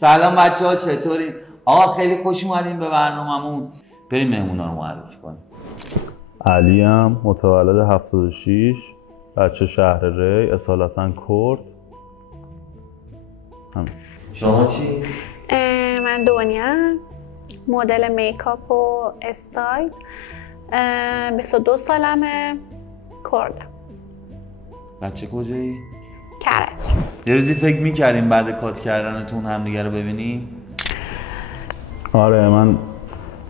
سلام بچه‌ها، چطورید؟ آقا خیلی خوش اومدین به برنامه‌مون. بریم مهمونا رو معرفی کنیم. علیم، متولد 76، بچه شهر ری، اصالتا کرد. شما چی؟ من دنیا، مدل میکاپ و استایل، 22 سالمه، کردم. بچه کجایی؟ کرج. یه روزی فکر می‌کردیم بعد کات کردنتون همدیگه رو ببینیم؟ آره، من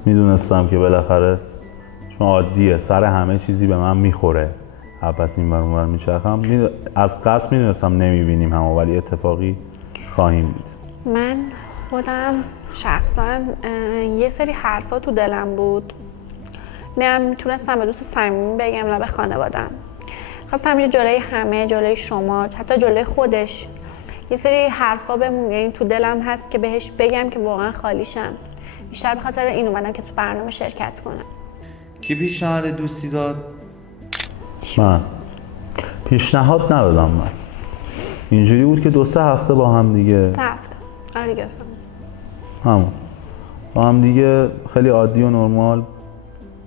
میدونستم که بالاخره چون عادیه، سر همه چیزی به من میخوره، پس این ور اون ور میچرخم. از قصد میدونستم نمیبینیم همه، ولی اتفاقی خواهیم دید. من خودم شخصا یه سری حرفا تو دلم بود، نه میتونستم به دوست صمیمی بگم نه به خانوادم. خواستم یه جلوی همه، جلوی شما، حتی جلوی خودش یه سری حرفا بمونه، یعنی تو دلم هست که بهش بگم که واقعا خالیشم. بیشتر به خاطر این اومدم که تو برنامه شرکت کنم. کی پیشنهاد دوستی داد؟ من پیشنهاد ندادم. من اینجوری بود که 2-3 هفته با هم دیگه 3 هفته. آره دیگه همون با هم دیگه خیلی عادی و نرمال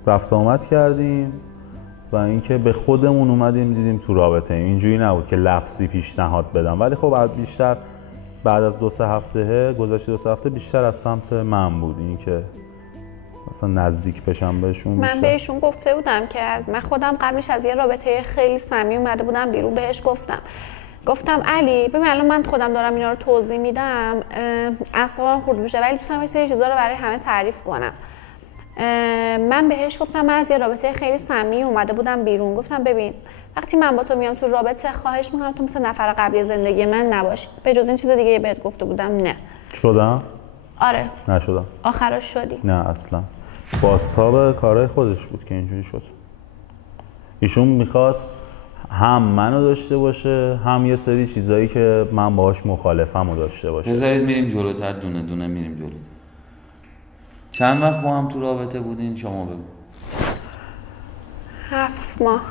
رفت آمد کردیم و اینکه به خودمون اومدیم دیدیم تو رابطه ایم. اینجوری نبود که لفظی پیشنهاد بدم، ولی خب بیشتر بعد از 2-3 هفته گذشته 2-3 هفته بیشتر از سمت من بود، اینکه مثلا نزدیک بشم بهشون. من بهشون گفته بودم که من خودم قبلش از یه رابطه خیلی صمیمی اومده بودم بیرون. بهش گفتم علی ببین الان من خودم دارم اینا رو توضیح میدم، اعصابم خورد میشه، ولی دوست دارم یه سری چیزا رو برای همه تعریف کنم. من بهش گفتم من از یه رابطه خیلی صمیمی اومده بودم بیرون. گفتم ببین وقتی من با تو میام تو رابطه، خواهش میکنم تو مثل نفر قبلی زندگی من نباشی. به جز این چیز دیگه بهت گفته بودم. نه شدم؟ آره نشدم. آخرش شدی؟ نه اصلا. بازتاب کارهای خودش بود که اینجوری شد. ایشون میخواست هم منو داشته باشه، هم یه سری چیزایی که من باهاش مخالفم رو داشته باشه. بذارید میریم جلوتر، دونه دونه میریم جلوتر. چند وقت با هم تو رابطه بودین؟ شما بگو. 7 ماه.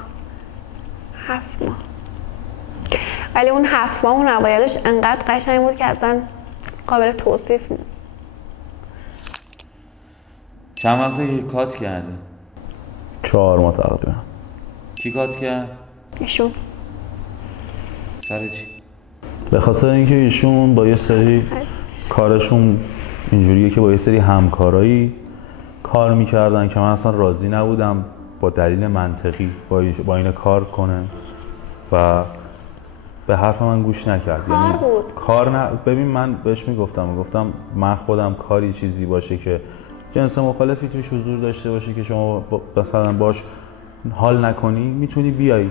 ولی اون 7 ماه اون اوایلش انقدر قشنگ بود که اصلا قابل توصیف نیست. چند وقت که کات کرده؟ 4 ماه تقریبا. کی کات کرد؟ ایشون. سر چی؟ به خاطر اینکه ایشون با یه سری کارشون اینجوریه که با یه سری همکارایی کار میکردن که من اصلا راضی نبودم با دلیل منطقی با این کار کنه و به حرف من گوش نکرد. کار بود. کار نه. ببین من بهش میگفتم من خودم کاری چیزی باشه که جنس مخالفی توش حضور داشته باشه که شما مثلا باش حال نکنی میتونی بیای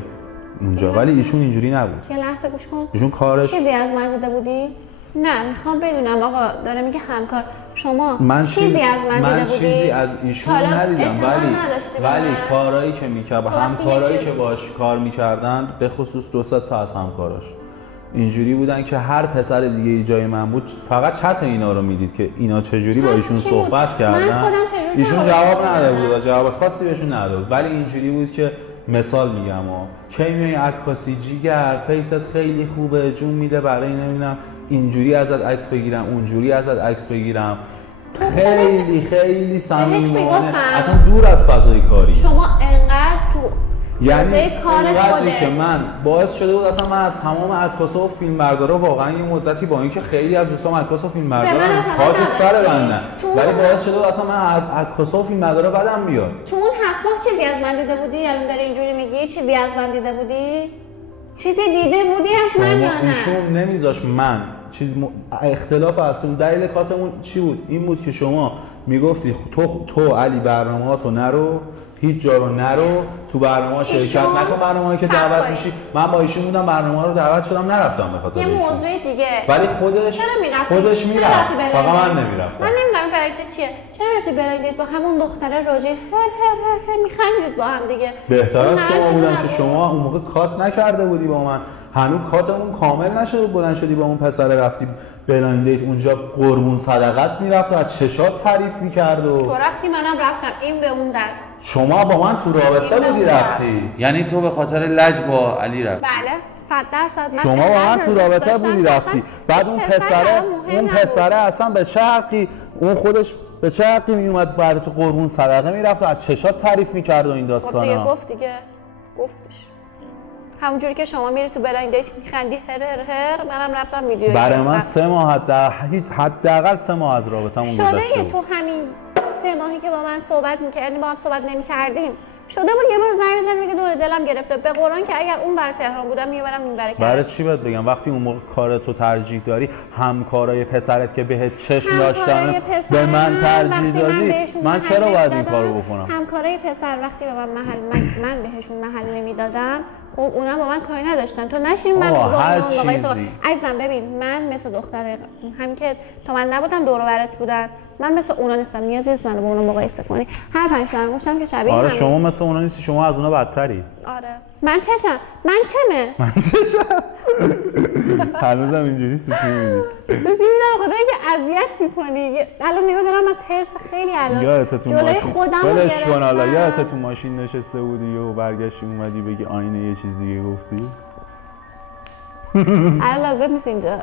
اونجا، ولی ایشون اینجوری نبود. یه لحظه گوش کن. ایشون کارش چیزی از من دیده بودی؟ نه میخوام بدونم آقا، داره میگه همکار. شما چیزی از من دیده بودی؟ چیزی از ایشون ندیدم، ولی کارهایی که میکرد، همکارایی که باش کار میکردن، به خصوص 2-3 تا از همکاراش اینجوری بودن که هر پسر دیگه جای من بود فقط چت اینا رو میدید که اینا چجوری با ایشون صحبت کردن. ایشون جواب نداده بود و جواب خاصی بهشون نداده بود، ولی اینجوری بود که مثال میگم کی میای عکاسی جیگر، فیست خیلی خوبه، جون میده برای نمیدونم اینجوری ازت عکس بگیرم، اونجوری ازت عکس بگیرم. خیلی صمیمانه، اصلا دور از فضای کاری. شما انقدر تو یعنی کار خودت که من باعث شده بود اصلا من از تمام عکاسا و فیلمبردارا واقعا یه مدتی، با اینکه خیلی از دوستام عکاس و فیلمبردارن تاج سر بندن، ولی باعث شده بود اصلا من از عکاسا و فیلمبردارا بدم بیاد. تو اون 7 ماه چیزی از من دیده بودی؟ الان داری اینجوری میگی چیزی از من دیده بودی؟ چیزی دیده بودی از من یا نه؟ ایشون نمیذاش من اختلاف اصلی. دلیل کاتمون چی بود؟ این بود که شما میگفتی تو علی برنامه‌هاتو نرو، هیچ جا رو نرو، تو برنامه‌ها شرکت نکن، برنامه‌هایی که دعوت میشی. من با ایشون بودم برنامه‌ها رو دعوت شدم نرفتم به خاطر یه موضوع دیگه. ولی خودش میرفت، فقط من نمیرفتم. من نمیدونم برایت چیه. چرا رفتی بلایندید با همون دختره راجع هر میخندید با هم دیگه؟ بهتر از شما بودم که شما اون موقع کاس نکرده بودی با من، هنوز کاتمون کامل نشده، بلند شدی با اون پسر رفتی بلایندیت، اونجا قربون صدقت میرفت و از چشات تعریف میکرد و تو رفتی منم رفتم، این به اون در. شما با من تو رابطه بودی رفتی؟ یعنی تو به خاطر لج با علی رفتی؟ بله 100% شما با من تو رابطه بودی رفتی، بعد اون پسره اصلا به چه حقی اون خودش به چه حقی میومد برای تو قربون صدقه میرفت و از چشات تعریف میکرد و این داستانا؟ گفت دیگه گفتش همونجوری که شما میری تو بلایند دیت میخندی هر منم رفتم ویدیو برای من 3 ماه حداقل 3 ماه از رابطمون گذشته شده تو همین 3 ماهی که با من صحبت میکردیم با هم صحبت نمیکردیم شده بود یه بار زنگ بزنی میگه دور دلم گرفته. به قرآن که اگر اون بر تهران بودم میبرم این برای برای چی باید بگم وقتی اون موقع کارتو ترجیح داری همکارای پسرت که بهت چشم داشتن به من ترجیح دادی من چرا باید این کارو بکنم؟ همکارای پسر وقتی به من بهشون محل نمیدادم خب اونا با من کاری نداشتن. تو نشین من با اون عزیزم ببین من مثل دختره همین که تا من نبودم دور و برت بودن من مثل اونا نیستم نیازی نیست منو با اونا مقایسه کنی. هر 5 تا انگشتم که شبیه آره شما مثل اونا نیستی شما از اونا بدتری. آره من چشم من چمه من چشم هنوزم اینجوری سوتی میدی میدم خدایی که اذیت میکنی. الان نگاه دارم از حرص خیلی الان جلوی خودم رو گرفتم. یادت تو ماشین نشسته بودی و برگشتی اومدی بگی آینه یه چیز دیگه گفتی؟ الان لازم نیست اینجا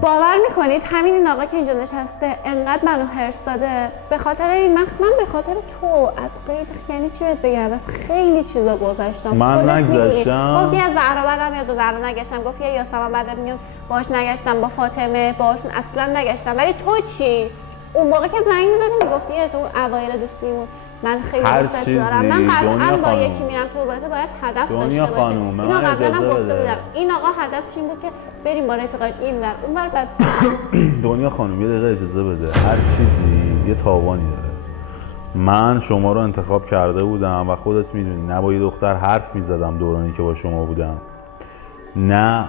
باور میکنید همین این آقا که اینجا نشسته انقدر منو هرس داده به خاطر این من به خاطر تو از قید یعنی چی بهت بگم از خیلی چیزا گذشتم. من نگذشتم گفتی از زهرا بعدم یا دو زهرا نگشتم گفتی یا یاسمن بعدم میام باهاش نگشتم با فاطمه باهاشون اصلا نگشتم. ولی تو چی اون موقع که زنگ می‌زدی میگفتی تو اون اوایل دوستیمون من خیلی دوست دارم من قطعا با یکی میرم تو رابطه باید هدف داشته باشم. اینو قبلا هم گفته بودم این آقا هدفش این بود که بریم با رفیقاش اینور اونور بعد دنیا خانم یه دقیقه اجازه بده هر چیزی یه تاوانی داره. من شما رو انتخاب کرده بودم و خودت میدونی نه با یه دختر حرف میزدم دورانی که با شما بودم نه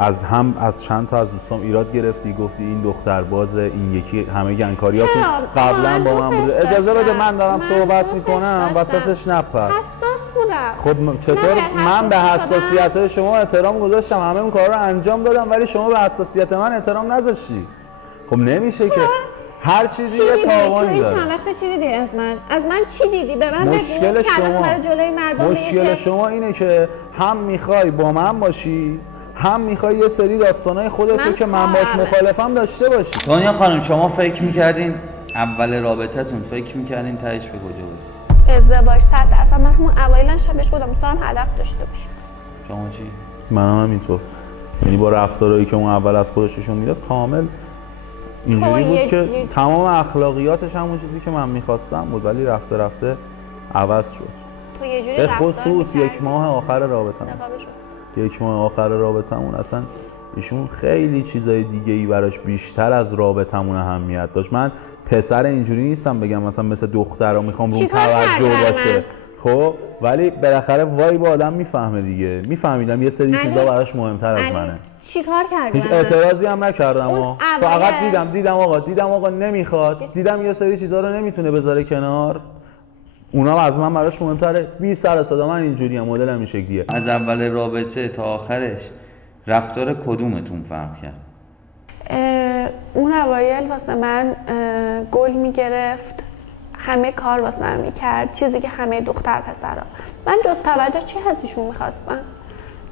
از چند تا از دوستام ایراد گرفتی گفتی این دختر بازه این یکی همه گنکاریاتون قبلا با من بوده. اجازه بده من دارم صحبت میکنم وسطش نپر. حساس بودم. خب چطور من به حساسیت شما احترام گذاشتم همه اون کارا رو انجام دادم ولی شما به حساسیت من احترام نذاشتی. خب نمیشه که هر چیزی یه تاوانی داره. چند وقت چی دیدی از من چی دیدی به من بگو. مشکل شما اینه که هم میخوای با من باشی هم میخوای یه سری داستانای خودت که من باش مخالفم داشته باشی. دنیا خانم شما فکر میکردین اول رابطتون فکر میکردین تهش به کجا بود؟ ازدواج 100% من همون اوایلش بهش گفتم دوست دارم هدف داشته باشم. شما چی؟ منم همینطور. یعنی با رفتارهایی که اون اول از خودش نشون میداد کامل اینجوری بود که تمام اخلاقیاتش همون چیزی که من میخواستم بود ولی رفته رفته عوض شد. تو یه جوری به خصوص 1 ماه آخر رابطه‌مون. 1 ماه آخر رابطمون اصلا ایشون خیلی چیزای دیگه ای براش بیشتر از رابطمون اهمیت داشت. من پسر اینجوری نیستم بگم مثلا مثل دخترها میخوام رو توجه باشه خب ولی بالاخره وای با آدم میفهمه دیگه. میفهمیدم یه سری چیزا براش مهمتر از منه. چیکار کردی؟ هیچ اعتراضی هم نکردم فقط دیدم آقا نمیخواد دیدم یه سری چیزا رو نمیتونه بذاره کنار اونا از من براش مهمتره. بی سر صدا من اینجوریه مدلم این شکلیه. از اول رابطه تا آخرش رفتار کدومتون فرق کرد؟ اون اوایل واسه من گل میگرفت همه کار واسه من میکرد چیزی که همه دختر پسرها. من جز توجه چی از ایشون میخواستم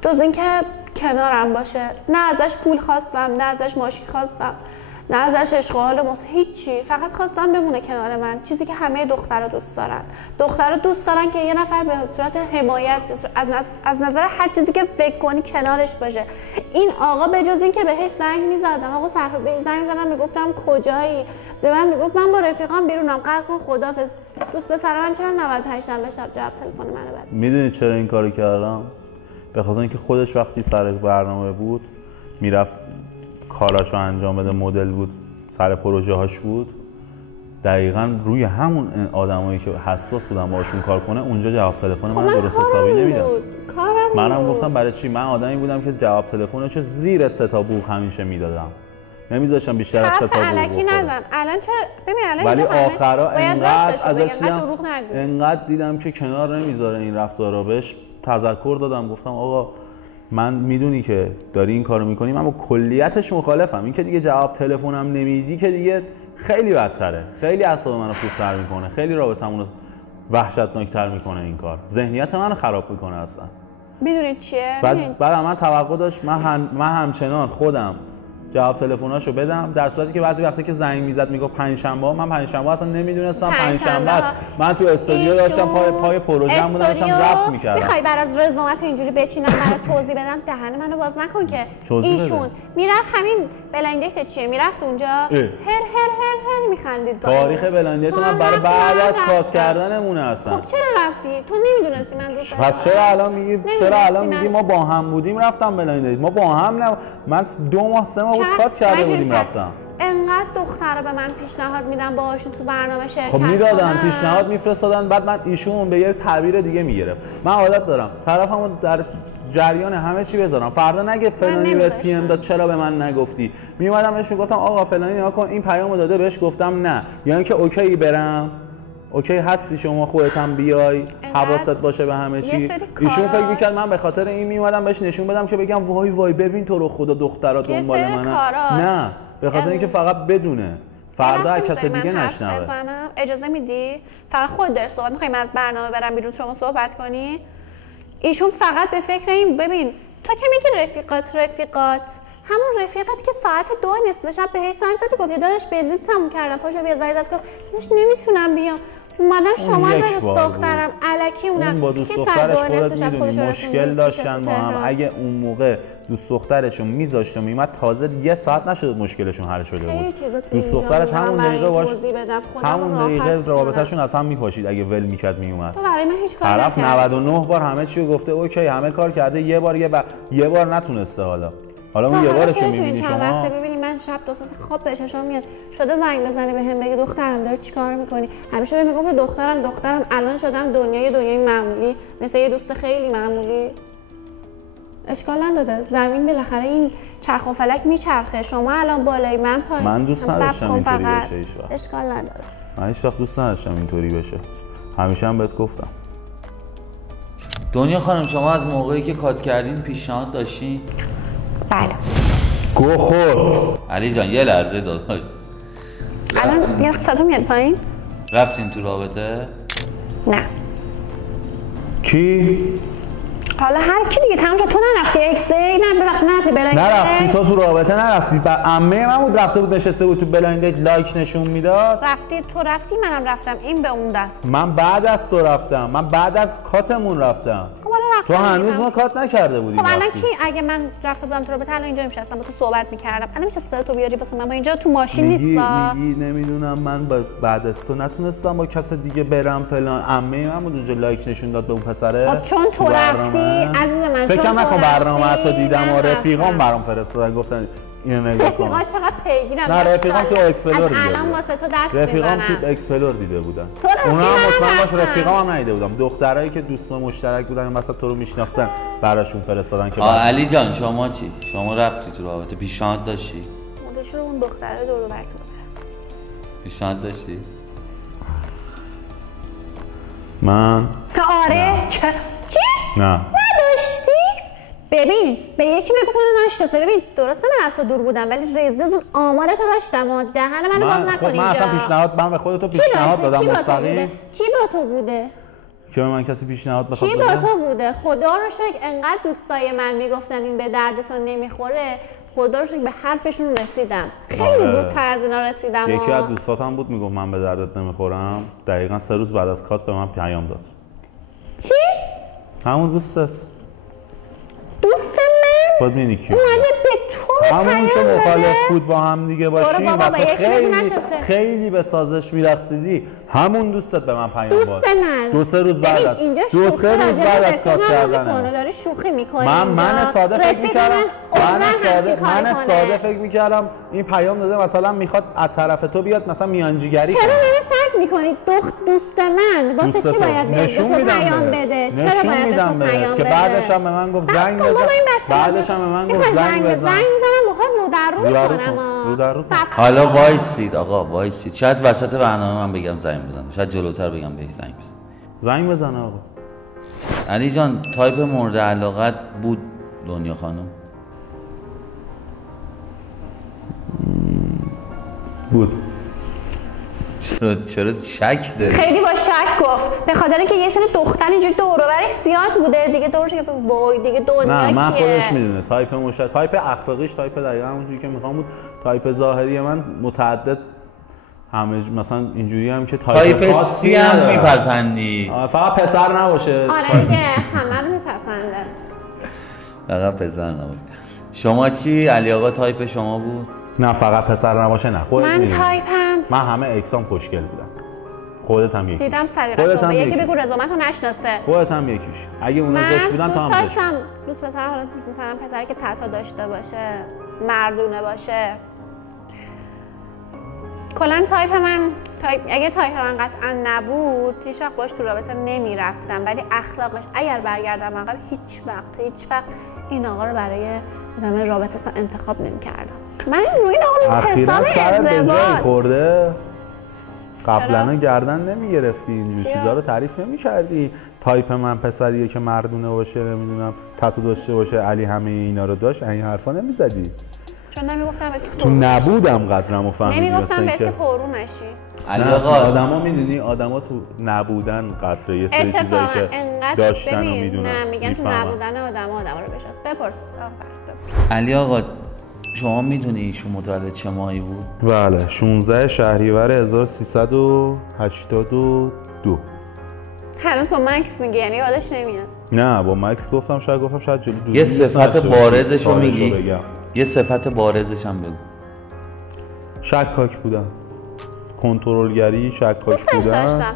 جز اینکه کنارم باشه. نه ازش پول خواستم نه ازش ماشین خواستم نه ازش اشغال هیچی. فقط خواستم بمونه کنار من چیزی که همه دخترها دوست دارن. دخترها دوست دارن که یه نفر به صورت حمایت از نظر هر چیزی که فکر کنی کنارش باشه. این آقا به جز اینکه بهش زنگ میزدم آقا فرهاد بهش زنگ زدم میگفتم کجایی به من میگفت من با رفیقام بیرونم قطع کن خدافظ. دوست پسرم چرا 98 به شب جواب تلفن منو بده؟ میدونی چرا این کارو کردم؟ به خاطر اینکه خودش وقتی سر برنامه بود میرفت کاراشو انجام بده مدل بود سر پروژه هاش بود دقیقاً روی همون آدمایی که حساس بودن باشون کار کنه اونجا جواب تلفن من درست حسابی نمیدم. منم گفتم برای چی؟ من آدمی بودم که جواب تلفنشو زیر 3 تا بوق همیشه میدادم نمیذاشتم بیشتر از 3 تا بوق الکی نزن. الان چرا ببین الان ولی آخرا انقدر دیدم که کنار نمیذاره این رفتارا. بهش تذکر دادم گفتم آقا من میدونی که داری این کارو میکنی من با کلیتش مخالفم. این که دیگه جواب تلفنم نمیدی که دیگه خیلی بدتره. خیلی اعصاب منو خورد میکنه. خیلی رابطمون رو وحشتناکتر میکنه این کار. ذهنیت منو خراب میکنه اصلا. میدونید چیه؟ بعد من توقع داشت من همچنان خودم جواب تلفناشو بدم، در صورتی که بعضی وقتا که زنگ میزد میگفت پنجشنبه، من پنجشنبه اصلا نمیدونستم پنجشنبه است. من تو استودیو داشتم پای پروژه‌ام بودم، داشتم رپ می‌کردم. می‌خوای برات رزومت اینجوری بچینم برات توضیح بدم؟ دهن منو باز نکن که. ایشون میرفت همین بلایند دیت چیه؟ میرفت اونجا هر میخندید. تاریخ بلایند دیت من برای بعد از کات کردنمونه اصلا. خب چرا رفتی؟ تو نمیدونستی من دوست دارم. پس چرا الان میگی ما با هم بودیم رفتم بلایند دیت؟ ما با هم نه، من 2 ماه 3 ماه بود کات کرده بودیم رفتم. انقدر دخترا به من پیشنهاد میدن باهاشون تو برنامه شرکت کنم. خب میدادن، پیشنهاد میفرستادن، بعد من ایشون به یه تعبیر دیگه میگرفت. من عادت دارم طرفمو در جریان همه چی بذارم، فردا نگه فلانی بهت پی ام داد چرا به من نگفتی. میومدم بهش میگفتم آقا فلانی نگاه کن این پیامو داده، بهش گفتم نه، یا اینکه اوکی برم، اوکی هستی شما خودت هم بیای، حواست باشه به همه چی. ایشون فکر می‌کرد من به خاطر این میومدم بهش نشون بدم که بگم وای ببین تو رو خدا دخترا دنبال منن. نه، به خاطر اینکه فقط بدونه فردا از کس دیگه نشنوه. اجازه میدی؟ فقط خود در صحبت می‌خوای من از برنامه برم بیرون شما صحبت کنی؟ ایشون فقط به فکر این، ببین تو که میگی رفیقات همون رفیقت که ساعت 2 نصف شب بهش زنگ زدی گفتی داداش بنزین تموم کردم پاشو بیا زنگ زد گفت داداش نمیتونم بیام، اومدم شما با دوست دخترم الکی اونم با دوست دخترش خودت مشکل داشتن با هم. اگه اون موقع دوست دخترشون میذاشت و میومد تازه 1 ساعت نشد مشکلشون حل شده بود. دوست دخترش همون دقیقه رابطه‌شون از هم میپاشید اگه ول میکرد میومد. تو برای من هیچ کاری طرف 99 بار همه چی رو گفته اوکی، همه کار کرده، یه بار نتونسته. حالا اون یه بارش رو می‌بینی شما. چند وقته ببینی من شب 2 ساعت خواب به چشام میاد شده زنگ بزنی بهم بگی دخترم داری چیکار می‌کنی؟ همیشه بهم میگفت دخترم الان شدم دنیای معمولی، مثل یه دوست خیلی معمولی. اشکال نداره، زمین بالاخره این چرخ و فلک میچرخه، شما الان بالای من پایین. من دوست نداشتم اینطوری بشه هیچ وقت. اشکال نداره. من هیچ وقت دوست نداشتم اینطوری بشه. همیشه هم بهت گفتم. دنیا خانم شما از موقعی که کات کردین پیشنهاد داشتین؟ بله. گو خور. علی جان یه لحظه داداش. الان یه صدا میاد پایین؟ رفتین تو رابطه؟ نه. کی؟ حالا هر کی دیگه تمام شد. تو نرفتی اکس دی؟ نه ببخشید نرفتی بلایند؟ نرفتی تو رابطه نرفتی. عمه من بود رفته بود نشسته بود تو بلایند لایک نشون میداد. تو رفتی منم رفتم این به اون دست. من بعد از تو رفتم. من بعد از کاتمون رفتم. تو هنوز ما کات نکرده بودی. خب الان کی اگه من رفته بودم تو رابطه الان اینجا نمیشستم با تو صحبت میکردم. الان میشه صدا تو بیاری واسه من با اینجا تو ماشین نیستم. میگی نمیدونم من بعد از تو نتونستم با کس دیگه برم فلان. عمه من بود اونجا لایک نشون داد به اون پسره. خب چون تو رفتی عزیز من، فکر نکن برنامه‌تو دیدم و رفیقام برام فرستادن گفتن اینو نگاه کن. رفیقا چقدر پیگیرن. نه رفیقام تو اکسپلور دیده. الان واسه تو دست رفیقام تو اکسپلور دیده بودن. اونا هم مطمئن باش رفیقام هم ندیده بودم. دخترایی که دوست مشترک بودن مثلا تو رو میشناختن براشون فرستادن که علی جان شما چی؟ شما رفتی تو رابطه پیشنهاد داشتی؟ خودش رو اون دختره دور و بر تو پیشنهاد داشتی؟ من آره. چی؟ نه نداشتی؟ ببین به یکی بگو تو رو نشناسه. ببین درسته من از تو دور بودم ولی ریز اون آمارتو داشتم و دهن منو باز نکنی اینجا. من اصلا من به خودت پیشنهاد دادم مستقیم. کی با تو بوده؟ که من کسی پیشنهاد بخواد کی با تو بوده؟ خدا رو شکر انقدر دوستای من میگفتن این به دردتون نمیخوره، خدا رو شکر به حرفشون رسیدم. خیلی زودتر از اینا رسیدم. یکی از دوستاتم بود میگفت من به دردت نمیخورم. دقیقاً 3 روز بعد از کات به من پیام داد. چی؟ همون دوستت. دوست من؟ خود می‌بینی کی؟ اومده به تو همون که مخالف بود با هم دیگه باشیم و خیلی به سازش می‌رقصیدی. همون دوستت به من پیام داد. دوست من 2-3 روز بعد از 2-3 روز بعد از کات کردن داری شوخی می‌کنی. من ساده فکر می‌کردم من ساده فکر می‌کردم این پیام داده مثلا میخواد از طرف تو بیاد مثلا میانجیگری کنه. چرا من می‌کنی دوست من واسه چی باید نشون پیام بده؟ چرا باید پیام بده؟ که بعدش هم به من گفت زنگ بزن. بعدش هم به من گفت زنگ بزن. زنگ می‌زنم رو در رو کنم. حالا وایسید آقا وایسید. شاید وسط برنامه من بگم زنگ بزنه. شاید جلوتر بگم بهش زنگ بزن آقا. علی جان تایپ مورد علاقت بود دنیا خانم؟ بود. چرا شک داری؟ خیلی با شک گفت به خاطر اینکه یه سری دختر اینجوری دور و برش زیاد بوده دیگه دورش گفت وای دیگه دنیا نه من کیه؟ خودش میدونه تایپ اخلاقیش تایپ دقیقاً همونجوری که میخوام بود. تایپ ظاهری من متعدد همه مثلا اینجوری هم که تایپ سی هم میپسندی؟ فقط پسر نباشه. آره دیگه همه رو میپسنده. فقط پسر نباشه. شما چی؟ علی آقا تایپ شما بود؟ نه فقط پسر نباشه نه. من تایپم من همه اکسام خوشگل بودم. خودت هم یکی. دیدم صدیقت رو یکی بگو رزومتو نشناسه. خودت هم یکیش. اگه اونا زشت بودن تو هم زشت. من دوست پسر حالا مثلا پسری که تتا داشته باشه، مردونه باشه. کلا تایپ من اگه تایپ من قطعا نبود هیچ وقت باش تو رابطه نمیرفتم، ولی اخلاقش اگر برگردم عقب هیچ وقت این آقا رو برای ادامه رابطه اصلا انتخاب نمی‌کردم. من روی این آقا اخیراً سرت به جایی خورده؟ قبلا چرا؟ گردن نمیگرفتی اینجور چیزا رو تعریف نمی‌کردی؟ تایپ من پسریه که مردونه باشه، نمیدونم تتو داشته باشه، علی همه اینا رو داشت، این حرفا نمی‌زدی. چون نمیگفتم تو نبودم قدرمو فهمیدی. نمیگفتم بهت که پرو نشی. علی آقا آدما میدونی آدما تو نبودن قدر یه سری چیزایی که داشتن و میدونن. نه میگن تو نبودن آدما رو بشناس. بپرس. علی آقا شما میدونی ایشون متولد چه ماهی بود؟ بله 16 شهریور 1382. هنوز با مکس میگه یعنی یادش نمیاد؟ نه با مکس گفتم شاید جلو یه صفت بارزشو میگی؟ یه صفت بارزش هم بگو. شکاک بودم. کنترلگری، شکاک بودن. دوستش داشتم.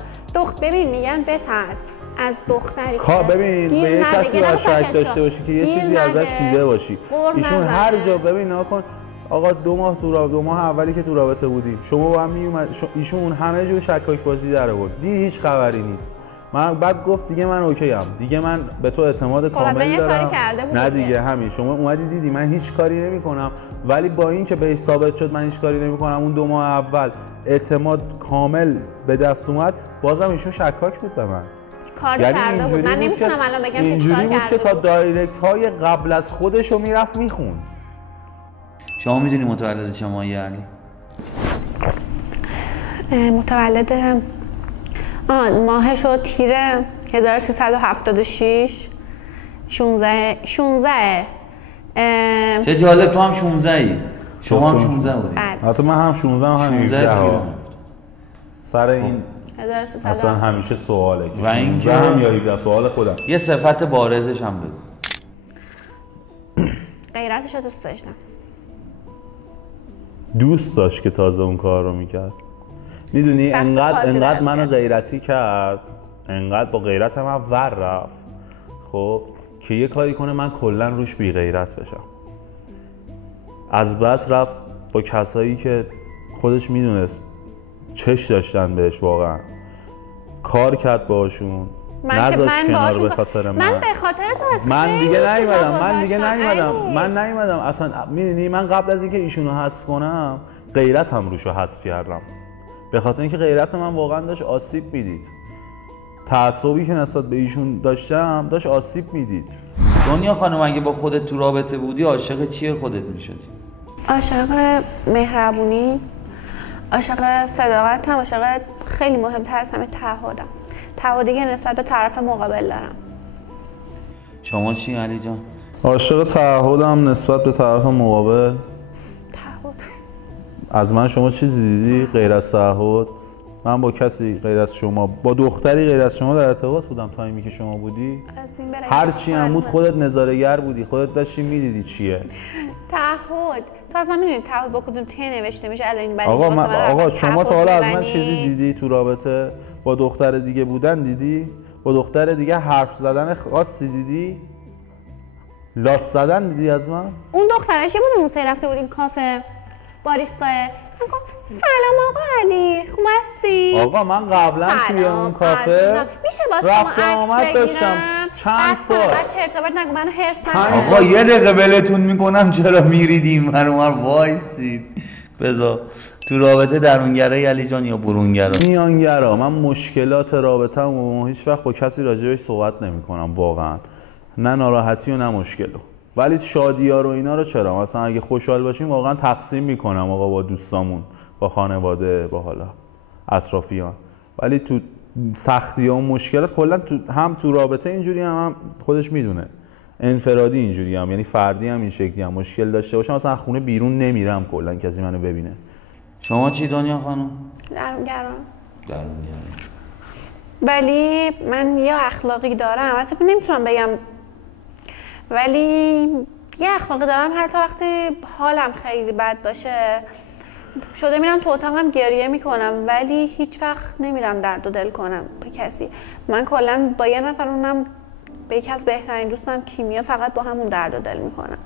ببین میگن بترس از دختری ببین به یه کسی باید شک داشته باشی که یه چیزی ازش دیده باشی. ایشون هر جا ببین نکن آقا 2 ماه اولی که تو رابطه بودیم شما با هم میومد ایشون همه جور شکاک بازی در آورد. هیچ خبری نیست. من بعد گفت دیگه من اوکی ام. دیگه من به تو اعتماد کامل دارم. نه دیگه همین شما اومدی دیدی من هیچ کاری نمی‌کنم، ولی با این که بهش ثابت شد من هیچ کاری نمی‌کنم اون 2 ماه اول اعتماد کامل به دست اومد، بازم ایشون شکاک بود به من. کاری کرده بود. من نمیتونم الان بگم که چیکار کرده بود. که تا دایرکت های قبل از خودشو میرفت میخوند. شما میدونی متولد چه ماهی علی؟ متولد ماهش رو تیر 1376 16 چه جالب تو هم 16ی. شما هم 16 بودی. حتی من هم 16 هم 17 سر این 1300 اصلا همیشه سواله که و این هم یا 17 سوال خودم. یه صفت بارزش هم بگو. غیرتش رو دوست داشتم. دوست داشت که تازه اون کار رو میکرد. میدونی انقدر منو غیرتی کرد، انقدر با غیرت من ور رفت خب که یه کاری کنه من کلا روش بی غیرت بشم. از بس رفت با کسایی که خودش میدونست چش داشتن بهش، واقعا کار کرد باشون، نذاشت کنار به خاطر من به خاطر تو از من دیگه نیومدم اصلا. میدونی من قبل از اینکه ایشونو حذف کنم غیرتم روشو حذف کردم، به خاطر اینکه غیرت من واقعا داشت آسیب میدید. تعصبی که نسبت به ایشون داشتم داشت آسیب میدید. دنیا خانم اگه با خودت تو رابطه بودی عاشق چیه خودت میشدی؟ عاشق مهربونی، عاشق صداقتم، عاشق خیلی مهمتر از همه تعهدم. تعهدی که نسبت به طرف مقابل دارم. شما چی علی جان؟ عاشق تعهدم نسبت به طرف مقابل. تعهد از من شما چیزی دیدی غیر از تعهد؟ من با کسی غیر از شما، با دختری غیر از شما در ارتباط بودم تایمی که شما بودی؟ هر چی هم بود خودت نظاره‌گر بودی، خودت داشتی میدیدی چیه. تعهد تو اصلا میدونی تعهد با کدوم ته نوشته میشه الان بعد آقا شما تا حالا از من چیزی دیدی تو رابطه؟ با دختر دیگه بودن دیدی؟ با دختر دیگه حرف زدن خاصی دیدی؟ لاس زدن دیدی از من؟ اون دختره چه بود اون سری رفته بودیم کافه باریستاه سلام آقا علی خوب هستی؟ آقا من قبلا توی اون کافه میشه با شما عکس بگیرم؟ چند سال چرت و پرت نگو منو هرس نده. آقا یه دقیقه ولتون میکنم چرا میریدیم من وایسید. بذار تو رابطه درونگرایی علی جان یا برونگرا؟ میانگرا. من مشکلات رابطه‌مو هیچ وقت با کسی راجبش صحبت نمی‌کنم واقعا، نه ناراحتی و نه مشکلو، ولی شادی‌ها رو اینا رو چرا مثلا اگه خوشحال باشیم واقعا تقسیم میکنم آقا با دوستامون، با خانواده، با حالا اطرافیان. ولی تو سختی ها و مشکلات کلا هم تو رابطه اینجوری هم خودش میدونه، انفرادی اینجوری هم، یعنی فردی هم این شکلی هم مشکل داشته باشم مثلا خونه بیرون نمیرم کلا کسی منو ببینه. شما چی دنیا خانم؟ درونگرام. درونگرام. ولی من یه اخلاقی دارم، البته نمیتونم بگم، ولی یه اخلاقی دارم حتی وقتی حالم خیلی بد باشه شده میرم تو اتاقم گریه میکنم، ولی هیچ وقت نمیرم درد و دل کنم به کسی. من کلا با یه نفر، اونم به یکی از بهترین دوستم کیمیا، فقط با همون درد و دل میکنم.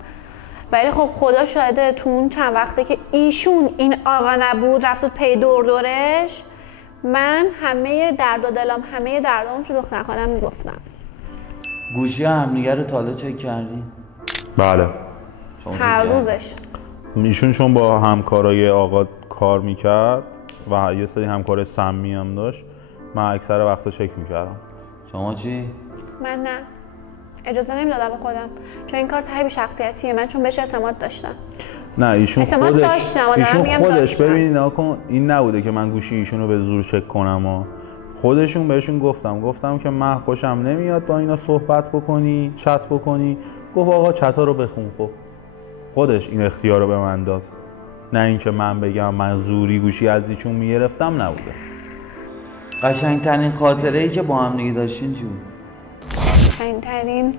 ولی خب خدا شاهده تو اون چند وقته که ایشون این آقا نبود رفت پی دورش، من همه درد و دلم، همه دردامو تو دختر خالم میگفتم. گوشی همدیگه رو تا حالا چک کردی؟ بله. هر روزش. ایشون چون با همکارای آقا کار میکرد و یه سری همکار سمی هم داشت، من اکثر وقتا چک میکردم. شما چی؟ من نه، اجازه نمیدادم به خودم، چون این کار تهی شخصیتیه من، چون بهش اعتماد داشتم. نه ایشون خودش ببینید نکن، این نبوده که من گوشی ایشونو به زور چک کنم و خودشون بهشون گفتم که من خوشم نمیاد با اینا صحبت بکنی، چت بکنی. گفت آقا چتا رو بخون. خب خودش این اختیار رو به من داد، نه اینکه من بگم من زوری گوشی از ایشون میگرفتم. نبوده. قشنگترین خاطره ای که با هم دیگه داشتین چی بود؟ قشنگترین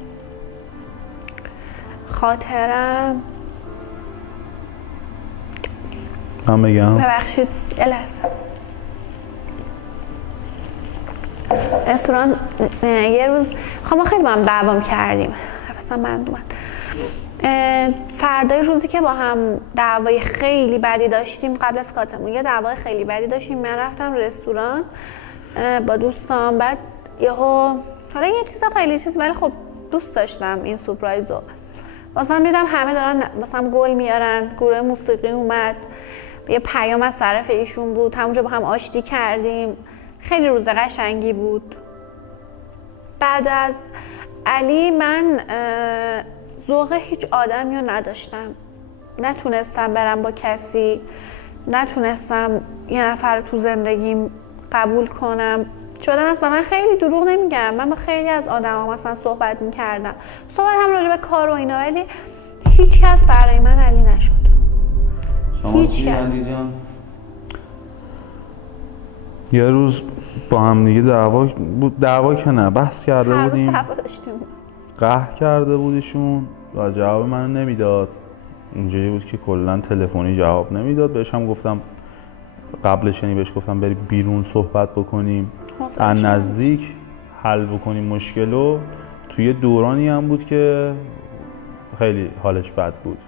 خاطرم، من بگم ببخشید یه لحظه، رستوران یه روز خب ما خیلی با هم دعوام کردیم، نفسم بند اومد. فردای روزی که با هم دعوای خیلی بدی داشتیم قبل از کاتمون، یه دعوای خیلی بدی داشتیم، من رفتم رستوران با دوستام، بعد یهو حالا یه چیز خیلی چیز، ولی خب دوست داشتم این سورپرایزو. واسم دیدم همه دارن واسم گل میارن، گروه موسیقی اومد، یه پیام از طرف ایشون بود، همونجا با هم آشتی کردیم، خیلی روز قشنگی بود. بعد از علی من ذوق هیچ آدمی رو نداشتم، نتونستم برم با کسی، نتونستم یه نفر رو تو زندگیم قبول کنم. شده مثلا خیلی دروغ نمیگم، من با خیلی از آدم ها مثلا صحبت میکردم، صحبت هم راجع به کار و اینا، ولی هیچ کس برای من علی نشد. هیچ کس. یه روز با هم دیگه دعوا که نه، بحث کرده بودیم، هر روز داشتیم، قهر کرده بودیشون و جواب منو نمیداد. اینجوری بود که کلا تلفنی جواب نمیداد. بهش هم گفتم قبلش، یعنی بهش گفتم بریم بیرون صحبت بکنیم، از نزدیک حل بکنیم مشکلو. توی دورانی هم بود که خیلی حالش بد بود،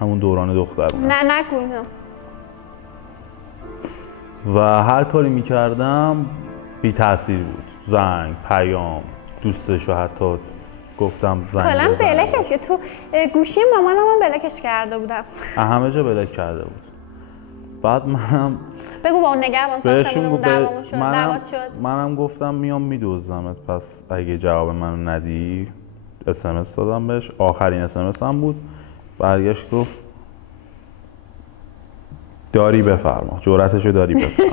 همون دوران دخترونه. نه نگو اینو. و هر کاری میکردم بی تاثیر بود، زنگ، پیام، دوستشو حتی گفتم زنگ کلا بلکش که تو گوشی مامانم هم بلکش کرده بودم. همه جا بلک کرده بود. بعد منم بگو با اون نگهبان ساختمون دعوامون شد، دعوات شد. منم گفتم میام میدوزمت، پس اگه جواب منو ندی. SMS دادم بهش، آخرین SMS هم بود. برگشت گفت داری بفرما، جرأتشو داری بفرما.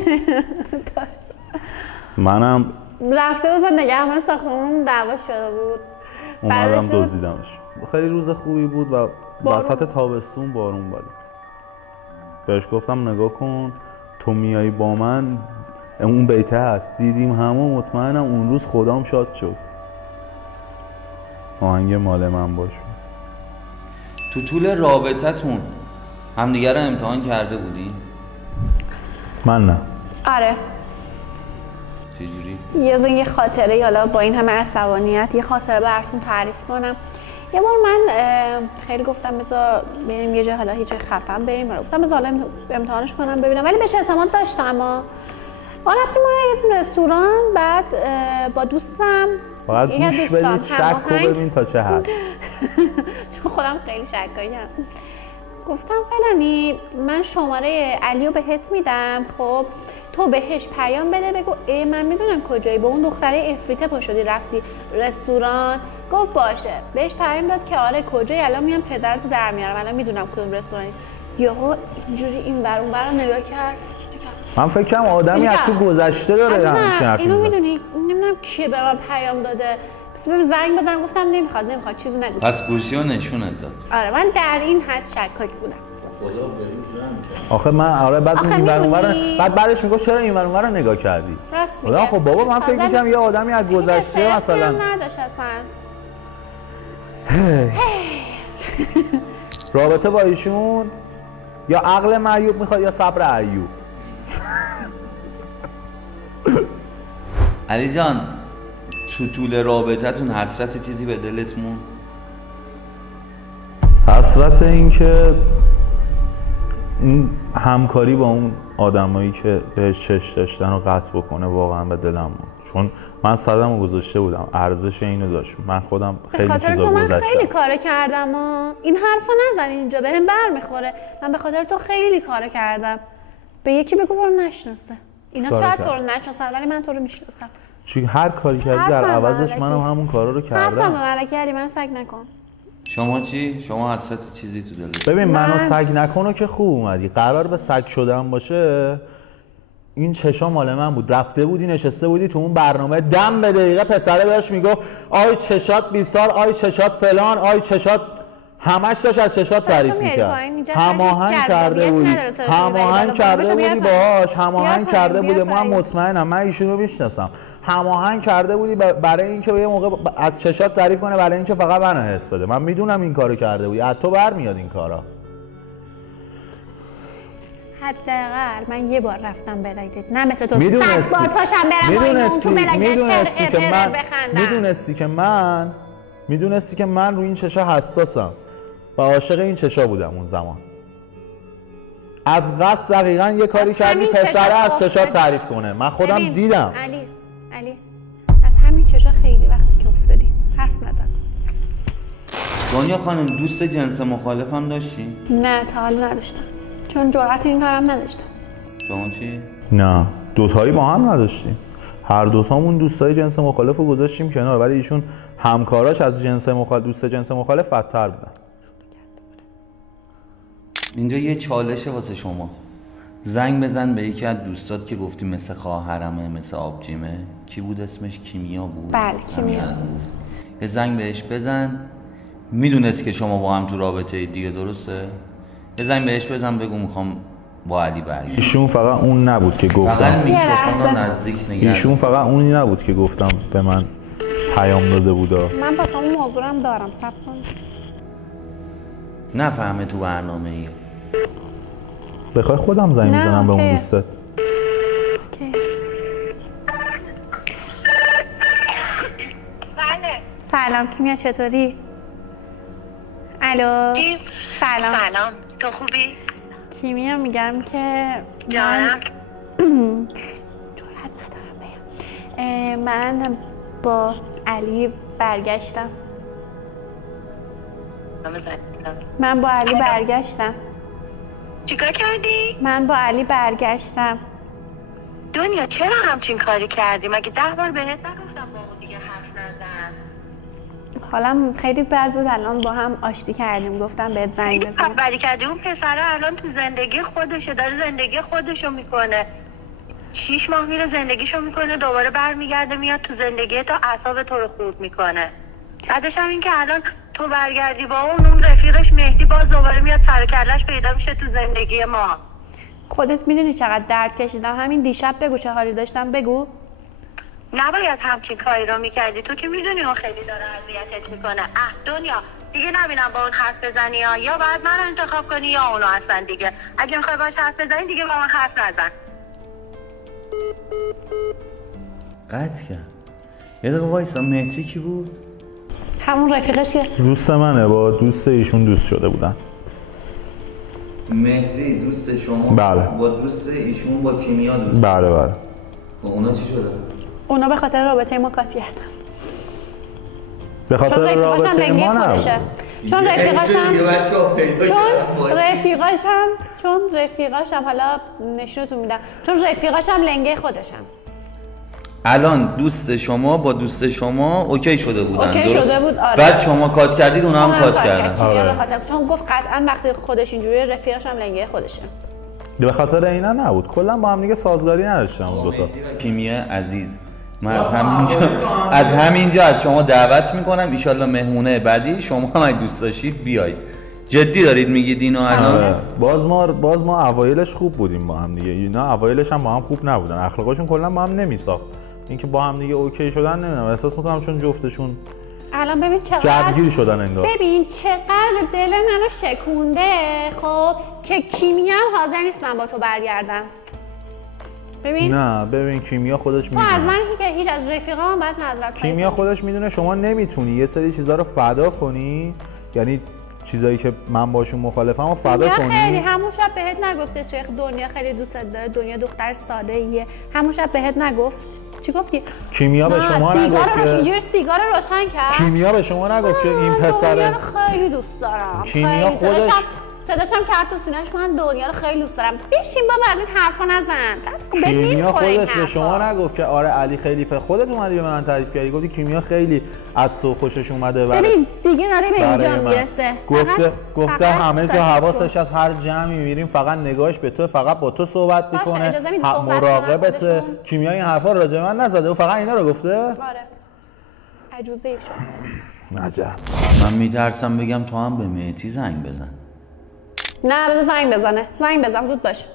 منم رفته بود با نگهبان ساختمون دعوا شده بود، اومدم دزدیدمش. خیلی روز خوبی بود و وسط تابستون بارون بالید. بهش گفتم نگاه کن تو میایی با من، اون بیته هست دیدیم همه، مطمئنم اون روز خدام شاد شد. آهنگ مال من باش. تو طول رابطتون همدیگه رو امتحان کرده بودین؟ من نه. آره. چجوری؟ یه خاطره، حالا با این همه عصبانیت یه خاطره براتون تعریف کنم. یه بار من خیلی گفتم بذار بریم یه جا، حالا هیچ خفن بریم، گفتم بذار حالا امتحانش کنم ببینم، ولی بهش اعتماد داشتم. ما رفتیم یه رستوران، بعد با دوستم فقط گوش بدید، شک رو ببین تا چه حد. چون خودم خیلی شکاییم. گفتم فلانی من شماره علیو بهت میدم، خب تو بهش پیام بده بگو من میدونم کجایی، با اون دختره افریته پا شدی رفتی رستوران. گفت باشه. بهش پیام داد که آره کجایی، الان میام پدرتو در میارم، الان میدونم کدوم رستورانی. یهو اینجوری این ور اون ور نگاه کرد، من فکر کنم آدمی از تو گذشته داره همچین حرفی. اینو میدونی نمیدونم کی به من پیام داده، بس بهم زنگ بزنم گفتم نمیخواد چیزی نگو. پس گوشی رو نشونت داد. آره من در این حد شکاک بودم. خدا بریم جمع. آخه من بعد بعدش میگفت چرا این اونور رو نگاه کردی؟ راست میگه. خب بابا من فکر می‌کنم یه آدمی از گذشته مثلا نداشت اصلا. رابطه با ایشون یا عقل معیوب میخواد یا صبر ایوب. علی جان تو طول رابطتون حسرت چیزی به دلت موند؟ حسرت این که این همکاری با اون آدمایی که بهش چش داشتن رو قطع بکنه واقعا به دلم موند، چون من صدمو گذاشته بودم، ارزش اینو داشت. من خودم خیلی چیزا گذاشتم. من خیلی کار کردم این حرفو نزن اینجا بهم برمیخوره. من به خاطر تو خیلی کار کردم. به یکی بگو برو نشناسه. اینا شاید تو رو نشناسن ولی من تو رو میشناسم. چون هر کاری کردی در عوضش منم همون کارا رو کردم. حرف نزن کردی من سگ نکن. شما چی؟ شما حسرت چیزی تو دلت؟ ببین منو سگ نکنو که خوب اومدی. قرار به سگ شدن باشه این چشا مال من بود. رفته بودی نشسته بودی تو اون برنامه دم به دقیقه پسره داشت میگفت آی چشات بیسار، آی چشات فلان، آی چشات، همش داشت از چشات تعریف میکرد. هماهنگ کرده بودی باهاش، هماهنگ کرده بودی. من مطمئنم من ایشونو میشناسم. هماهنگ کرده بودی برای اینکه یه موقع از چشات تعریف کنه، برای اینکه فقط منو حس بده. من میدونم این کارو کرده بودی. از تو برمیاد این کارا. حداقل من یه بار رفتم بلایدت، نه مثل تو 100 بار پاشم برم تو میدونستی که من رو این چشا حساسم و عاشق این چشا بودم اون زمان. از قصد دقیقاً یه کاری کردی پسره از چشا تعریف کنه. من خودم دیدم. علی از همین چشا خیلی وقتی که افتادی حرف نزن. دنیا خانم دوست جنس مخالفم داشتی؟ نه تا حالا نداشتم، چون جرأت این کارم نداشتم. شما چی؟ نه دوتایی با هم نداشتیم. هر دوتامون دوستای جنس مخالف رو گذاشتیم کنار، ولی ایشون همکاراش از جنس دوست جنس مخالف بدتر بودن. اینجا یه چالشه واسه شما. زنگ بزن به یکی از دوستات که گفتی مثل خواهرمه، مثل آبجیمه. کی بود اسمش؟ کیمیا بود. بله کیمیا. یه زنگ بهش بزن. میدونست که شما با هم تو رابطه دیگه، درسته؟ یه زنگ بهش بزن بگو میخوام با علی برگردم. ایشون فقط اون نبود که گفتم. فقط میکروفون نزدیک نگرد. ایشون فقط اونی نبود که گفتم به من پیام داده بودا. من پس اون موضوعم دارم. صبر کن. نفهمه تو برنامه ایه. بخوای خودم زنگ بزنم به اون دوستت. بله. سلام کیمیا چطوری؟ الو. سلام. تو خوبی؟ کیمیا میگم که جانم. جرأت ندارم بگم. من با علی برگشتم. چیکار کردی؟ من با علی برگشتم. دنیا چرا همچین کاری کردی؟ مگه 10 بار بهت نگفتم با اون دیگه حرف نزن؟ حالم خیلی بد بود. الان با هم آشتی کردیم. گفتم بهت زنگ بزنم. خبری کردی اون پسره الان تو زندگی خودشه، داره زندگی خودشو میکنه. 6 ماه میره زندگیشو میکنه، دوباره برمیگرده میاد تو زندگی تا اعصاب تو رو خورد میکنه. بعدش هم این که الان تو برگردی با اون رفیقش مهدی باز دوباره میاد سر و کله‌اش پیدا میشه تو زندگی ما. خودت میدونی چقدر درد کشیدم. همین دیشب بگو چه حالی داشتم. بگو. نباید همچین کاری رو میکردی. تو که میدونی اون خیلی داره اذیتت میکنه. دنیا دیگه نبینم با اون حرف بزنی یا باید من رو انتخاب کنی یا اونو اصلا دیگه. اگه میخوای باهاش حرف بزنی دیگه با من حرف نزن. قطع کرد. یه دقیقه وایسا. مهدی کی بود؟ همون رفیقش که دوست منه. با دوست ایشون دوست شده بودن. مهدی دوست شما؟ بله. با دوست ایشون با کیمیا دوست؟ بله. با اونا چی شده؟ اونا به خاطر رابطه ما قاطی کردن. به خاطر رابطه ما نه. چون رفیقاشم حالا نشونتون میدم. چون رفیقاشم لنگه خودشم. الان دوست شما با دوست شما اوکی شده بودن؟ اوکی شده بود. آره. بعد شما کات کردید اونا هم کات کردن. آره. چون گفت قطعا وقتی خودش اینجوریه رفیقش هم لنگه خودشه. به خاطر اینا نبود، کلا با هم دیگه سازگاری نداشتم اون دوتا. کیمیا عزیز، من از همینجا از شما دعوت میکنم ایشالله مهمونه بعدی شما هم اگه دوست داشتید بیایید. جدی دارید میگید اینو الان؟ باز ما اوایلش خوب بودیم با هم دیگه، اینا اوایلش هم با هم خوب نبودن، اخلاقشون کلا با هم نمیساخت. اینکه با هم دیگه اوکی شدن نمیدونم، احساس میکنم چون جفتشون الان ببین چقدر جوگیر شدن انگار. ببین چقدر دل منو شکونده خب که کیمیا هم حاضر نیست من با تو برگردم. ببین کیمیا خودش میدونه. تو از من که هیچ از رفیقام باید معذرت کیمیا خودش میدونه شما نمیتونی یه سری چیزا رو فدا کنی، یعنی چیزایی که من باشون مخالفم رو فدا کنی. خیلی همون شب بهت نگفته شیخ دنیا خیلی دوستت داره، دنیا دختر ساده ایه، همون شب بهت نگفت؟ چی گفتی؟ کیمیا به شما نگفت که سیگار روشن کرد؟ کیمیا به شما نگفت که این پسر دنیا رو خیلی دوست دارم. کیمیا خودش صداشم کرد تو سینه‌اش من دنیا رو خیلی دوست دارم. بشین بابا از این حرفا نزن. بس کن کیمیا خودش به شما نگفت که آره علی خیلی خودت اومدی به من تعریف کردی، گفتی کیمیا خیلی از تو خوشش اومده. ببین دیگه داره به اینجا میرسه. گفته همه جا حواسش از هر جمعی میبینیم فقط نگاهش به تو، فقط با تو صحبت میکنه، مراقبته. کیمیا این حرفا راجع به من نزده و فقط اینا رو گفته؟ آره. عجوزه شد. عجب. من میترسم بگم تو هم به مهدی زنگ بزن. نه بذار زنگ بزنه. زنگ بزن زود باش.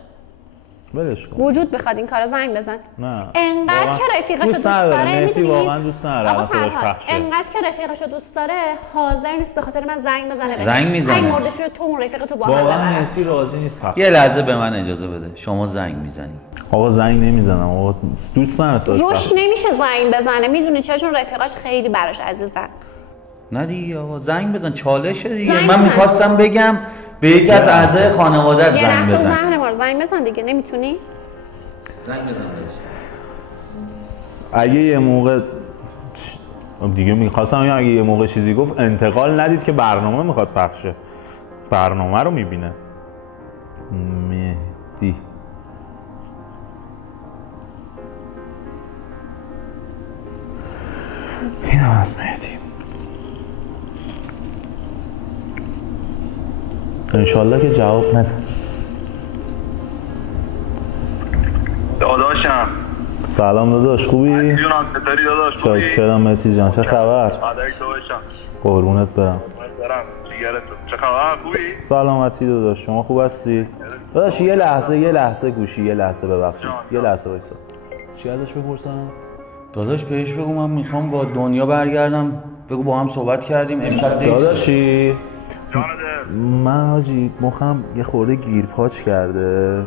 ولش کن. وجود بخواد این کارو زنگ بزن. نه. انقدر که رفیقشو دوست داره میدونی واقعا دوست نداره الان صداش پخشه. انقدر که رفیقشو دوست داره حاضر نیست به خاطر من زنگ بزنه. زنگ میزنه. این مردش رو تو اون رفیق تو با هم واقعا مهدی راضی نیست پخش. یه لحظه به من اجازه بده. شما زنگ میزنی. آقا زنگ نمیزنم. آقا دوست نداره. روش نمیشه زنگ بزنه. میدونی چرا؟ چون رفیقاش خیلی براش عزیزن. نه دیگه آقا زنگ بزن، چالشه دیگه. من میخواستم بگم به یکی از اعضای خانواده‌ات زنگ بزن. یه زهر مار زنگ بزن دیگه. نمیتونی؟ زنگ بزن بهش. اگه یه موقع دیگه میخواستم اگه یه موقع چیزی گفت انتقال ندید که برنامه میخواد پخشه. برنامه رو میبینه. مهدی اینم از مهدی. انشالله که جواب نده. داداشم سلام داداش، خوبی؟ جونم چطوری داداش؟ خوبی؟ چاکرم مهدی جان، چه خبر؟ مدرک داداشم قربونت برم. برم جیگرتون، چه خبر؟ خوبی؟ سلامتی داداش، شما خوب هستی؟ داداش یه لحظه گوشی، یه لحظه ببخشید، یه لحظه وایسا. چی ازش بپرسم؟ داداش بهش بگو من میخوام با دنیا برگردم، بگو با هم صحبت کردیم امشب. داداشی جان من حاجی مخم یه خورده گیرپاچ کرده.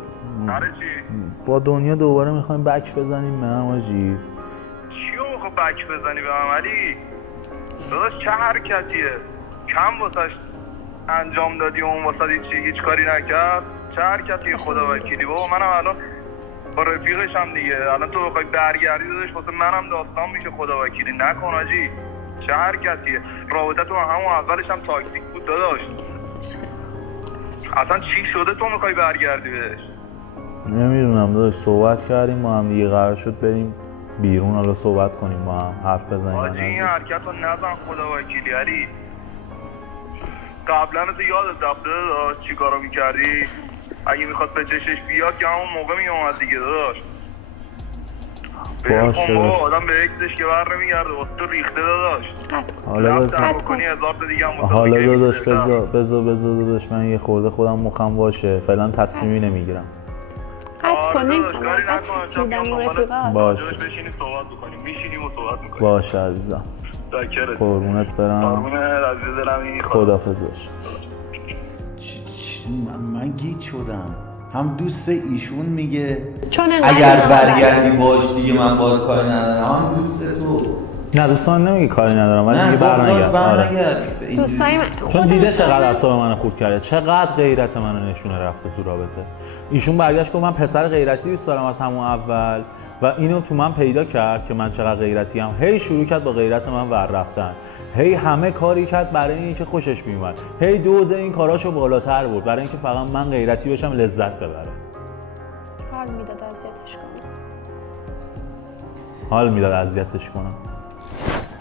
با دنیا دوباره میخوایم بک بزنیم. من حاجی چیو میخوای بک بزنی به من علی؟ داداش چه حرکتیه؟ کم واسش انجام دادی و اون واسه هیچ کاری نکرد؟ چه حرکتیه خدا وکیلی؟ بابا منم الان با رفیقشم دیگه، الان تو بخوای برگردی داداش واسه منم داستان میشه. خدا وکیلی نکن حاجی. چه حرکتیه؟ رابطه تو همون اولش هم تاکتیک بود داداش. اصلا چی شده تو میخوای برگردی بهش؟ نمیدونم داداش، صحبت کردیم با هم دیگه، قرار شد بریم بیرون حالا صحبت کنیم با هم، حرف بزنیم. حاجی این حرکت رو نزن خدا وکیلی علی. قبلا تو یادت رفته داداش چی کارو میکردی؟ اگه میخواد به چشش بیاد که همون موقع میومد دیگه داداش. باشه بابا آدم به اکسش که بر نمیگرده واسه تو ریخته داداش. حالا داداش بذار داداش من یه خورده خودم مخم باشه، فعلا تصمیمی نمیگیرم. قطع کن باشه بشینیم صحبت بکنیم، میشینیم و صحبت میکنیم. باشه عزیزم، قربونت برم. خداحافظ باش. من گیج شدم. هم دوست ایشون میگه اگر برگردی باش دیگه من باز کاری ندارم، هم دوست تو. نه دوستان نمیگه کاری ندارم ولی میگه برنگرد. دوستای من چون دیده چقدر اعصاب منو خورد کرده، چقدر غیرت منو نشونه رفته تو رابطه. ایشون برگشت گفت من پسر غیرتی دوست دارم از همون اول و اینو تو من پیدا کرد که من چقدر غیرتی ام. هی شروع کرد با غیرت من ور رفتن، هی همه کاری کرد برای اینکه خوشش میومد، هی دوز این کاراشو بالاتر برد برای اینکه فقط من غیرتی بشم لذت ببره. حال میداد اذیتش کنم.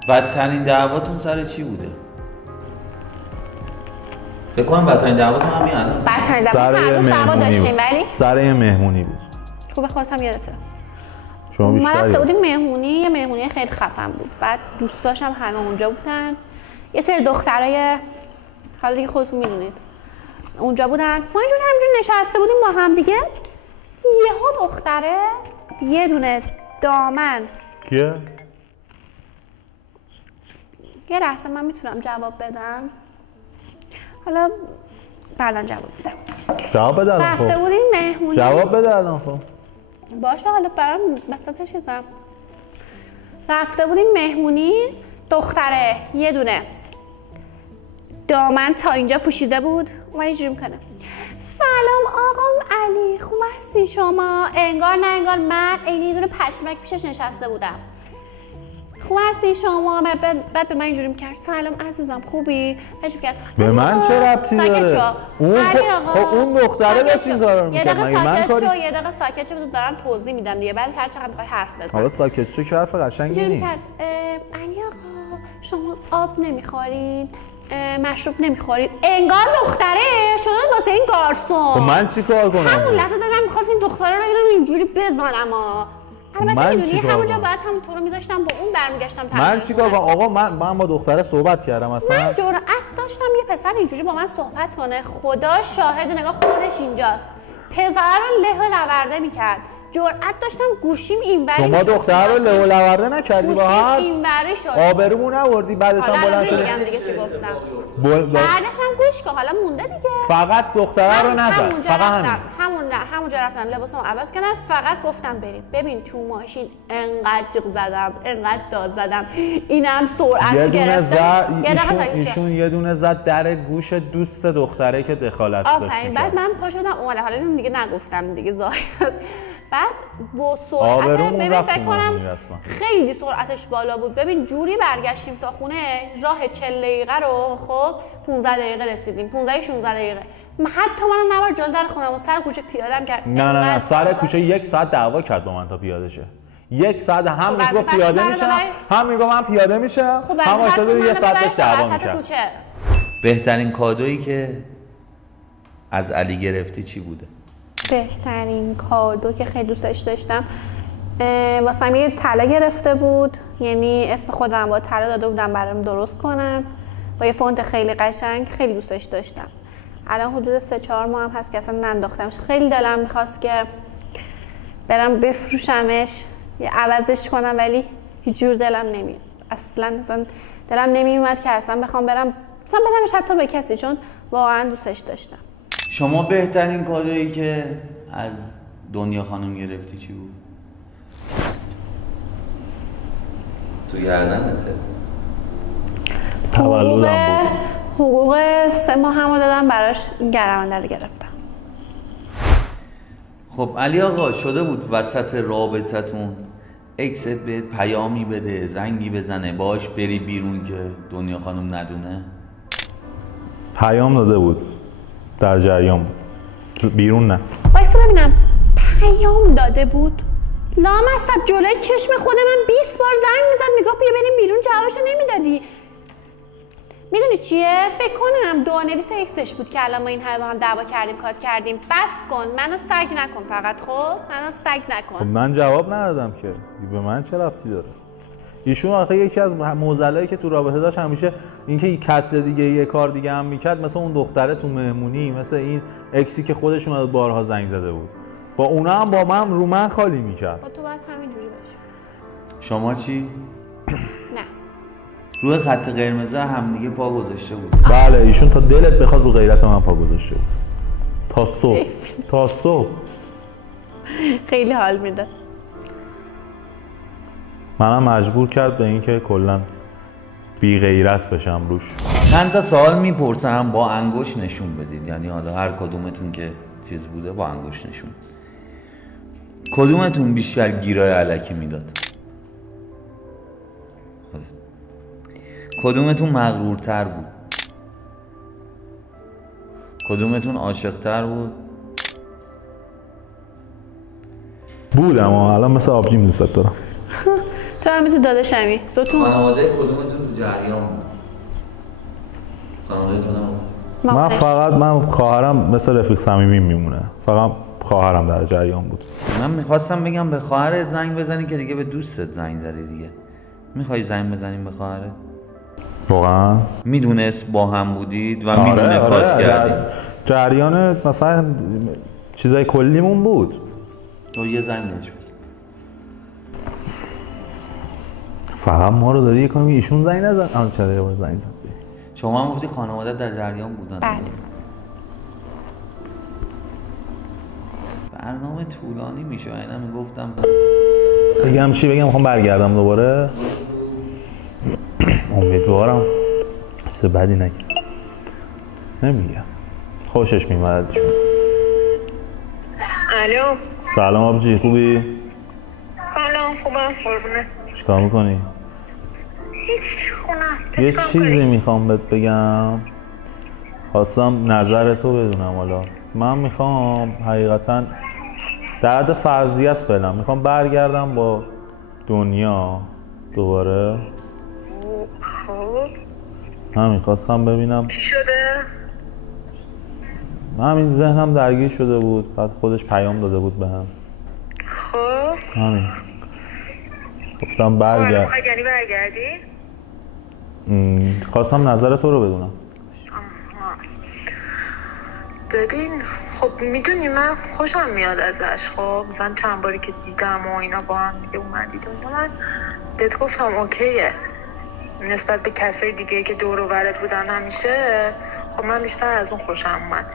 بدترین دعواتون سر چی بوده؟ فکر کنم بدترین دعواتون همین الان. بدترین دعوا داشتیم ولی سر یه مهمونی بود. خوبه خودم یادته. شما بیشتر رفته بودیم مهمونی، یه مهمونی خیلی خفن بود. بعد دوستاشم همه اونجا بودن. یه سری دخترای حالا دیگه خودتون میدونید اونجا بودن. ما اینجوری همینجوری نشسته بودیم با هم دیگه. یهو دختره یه دونه دامن. کیه؟ یه لحظه من میتونم جواب بدم. حالا بعدا جواب بدم. جواب بده الان. رفته بودیم مهمونی. جواب بده الان. خب باشه حالا برام وسط چیزم. رفته بودیم مهمونی، دختره یه دونه دامن تا اینجا پوشیده بود. اومد اینجوری میکنه سلام آقام علی، خوب هستی شما؟ انگار نه انگار من عین یه دونه پشمک پیشش نشسته بودم. خوب هستی شما؟ بعد به من اینجوری میکرد سلام عزیزم خوبی؟ بهش میگم به من چه ربطی داره؟ اون دختره داشت این کارو میکرد. یه دقیقه ساکت شو دارم توضیح میدم دیگه. بعد هر چقدر میخوای حرف بزن. حالا ساکت شو که حرف قشنگی نیست. علی آقا شما آب نمیخورین؟ مشروب نمیخورید؟ انگار دختره شده واسه این گارسون. خب من چیکار کنم؟ همون لحظه دادم می‌خواست این دختره رو اینجوری بزنم. البته میدونی همونجا بعد هم تو رو میذاشتم با اون برمیگشتم. من چیکار کنم آقا؟ من با دختره صحبت کردم اصلا. من جرأت داشتم یه پسر اینجوری با من صحبت کنه. خدا شاهد، نگاه خودش اینجاست. پسر رو له و لورده میکرد. جرأت داشتم گوشیم اینوری. شما دختر رو له و لورده نکردی با هم؟ گوشیم اینوری شد. آبرومون آوردی بعدش هم بلند شدی. حالا دیگه چی گفتم؟ بعدش هم گوش کن حالا مونده دیگه. فقط دختره رو نزد. فقط همونجا رفتم لباسمو عوض کردم. فقط گفتم بریم. ببین تو ماشین انقدر جیغ زدم، انقدر داد زدم. اینم سرعت گرفته. ایشون یه دونه زد در گوش دوست دختره که دخالت داشت. آفرین. بعد من پا شدم اومده. حالا اینو دیگه نگفتم دیگه ظاهر. بعد با سرعت ببین فکر کنم خیلی سرعتش بالا بود. ببین جوری برگشتیم تا خونه راه 40 دقیقه رو خب 15 دقیقه رسیدیم. 15-16 دقیقه. حتی من نبار جلو در خونم و سر کوچه پیادم کرد. نه سر کوچه 1 ساعت دعوا کرد با من تا پیاده شه. 1 ساعت هم میگفت پیاده میشم، هم میگفت من پیاده میشم، هم واسه 1 ساعت دعوا میکرد. بهترین کادویی که از علی گرفتی چی بوده؟ بهترین کادو که خیلی دوستش داشتم واسم یه طلا گرفته بود. یعنی اسم خودم با طلا داده بودم برام درست کنن با یه فونت خیلی قشنگ. خیلی دوستش داشتم. الان حدود 3-4 ماه هم هست که اصلا ننداختمش. خیلی دلم میخواست که برم بفروشمش یا عوضش کنم ولی هیچ جور دلم نمیاد. اصلا دلم نمیومد که اصلا بخوام برم اصلا بدمش حتی به کسی، چون واقعا دوستش داشتم. شما بهترین کادویی که از دنیا خانم گرفتی چی بود؟ تو گردنته. تولدم بود. حقوق 3 ماه همو دادم براش این گردنبنده رو گرفتم. خب علی آقا شده بود وسط رابطتون اکست بهت پیامی بده، زنگی بزنه، باهاش بری بیرون که دنیا خانم ندونه؟ پیام داده بود، در جریان بود، بیرون نه. وایسا ببینم. پیام داده بود؟ لامصب جلوی چشم خود من 20 بار زنگ میزد میگفت بیا بریم بیرون، جوابشو نمیدادی. میدونی چیه؟ فکر کنم دونویس اکسش بود که الان ما این همه با هم دعوا کردیم کات کردیم. بس کن، منو سگ نکن فقط. خب منو سگ نکن. خب من جواب ندادم که به من چه ربطی داره. ایشون آخه یکی از معضلایی که تو رابطه داشت همیشه اینکه کس دیگه یه کار دیگه هم میکرد، مثل اون دختره تو مهمونی، مثل این اکسی که خودش اومد بارها زنگ زده بود، با اونا هم با من رو من خالی میکرد. با تو باید همینجوری باشه. شما چی؟ نه. روی خط قرمز هم دیگه پا گذاشته بود. بله ایشون تا دلت بخواد رو غیرت من پا گذاشته بود. تا صبح. تا صبح. خیلی حال میده. منم مجبور کرد به اینکه کلا بی غیرت بشم روش. چند تا سوال میپرسم با انگشت نشون بدید، یعنی حالا هر کدومتون که چیز بوده با انگشت نشون. کدومتون بیشتر گیرای الکی میداد؟ کدومتون مغرورتر بود؟ کدومتون عاشقتر بود؟ بودم اما الان مثل آبجیم دوست دارم. تو هم مثل داداشمی. خانواده کدومتون تو جریان بود؟ خانواده تو نبود؟ من خواهرم مثل رفیق صمیمی میمونه، فقط خواهرم در جریان بود. من میخواستم بگم به خواهرت زنگ بزنی که دیگه به دوستت زنگ زدی دیگه. میخوای زنگ بزنیم به خواهرت؟ واقعا میدونست با هم بودید و میدونه کات کردید؟ جریان مثلا چیزای کلیمون بود. تو یه زنگ بهش بزن. فقط ما رو داری یه کاری ایشون زنگ نزن. چرا یه بار زنگ زد؟ شما هم گفتی خانواده در جریان بودن. بله. برنامه طولانی میشه. اینا میگفتم بگم چی بگم؟ میخوام برگردم دوباره. امیدوارم چیز بدی نگه. نمیگم. خوشش میومد از ایشون. الو. سلام آبجی، خوبی؟ سلام، خوبم قربونه. چیکار میکنی؟ هیچ، خونم. یه چیزی میخوام بهت بگم. خواستم نظر تو بدونم. حالا من میخوام حقیقتا در حد فرضی است فعلا میخوام برگردم با دنیا دوباره. خب همین خواستم ببینم چی شده؟ همین ذهنم درگیر شده بود، بعد خودش پیام داده بود بهم. خب همین گفتم برگرد. یعنی برگردی؟ خواستم نظر تو رو بدونم. ببین خب میدونی من خوشم میاد ازش. خب مثلا چند باری که دیدم و اینا با هم دیگه اومدید و من بهت گفتم اوکیه نسبت به کسای دیگه که دور و برت بودن همیشه. خب من بیشتر از اون خوشم اومد.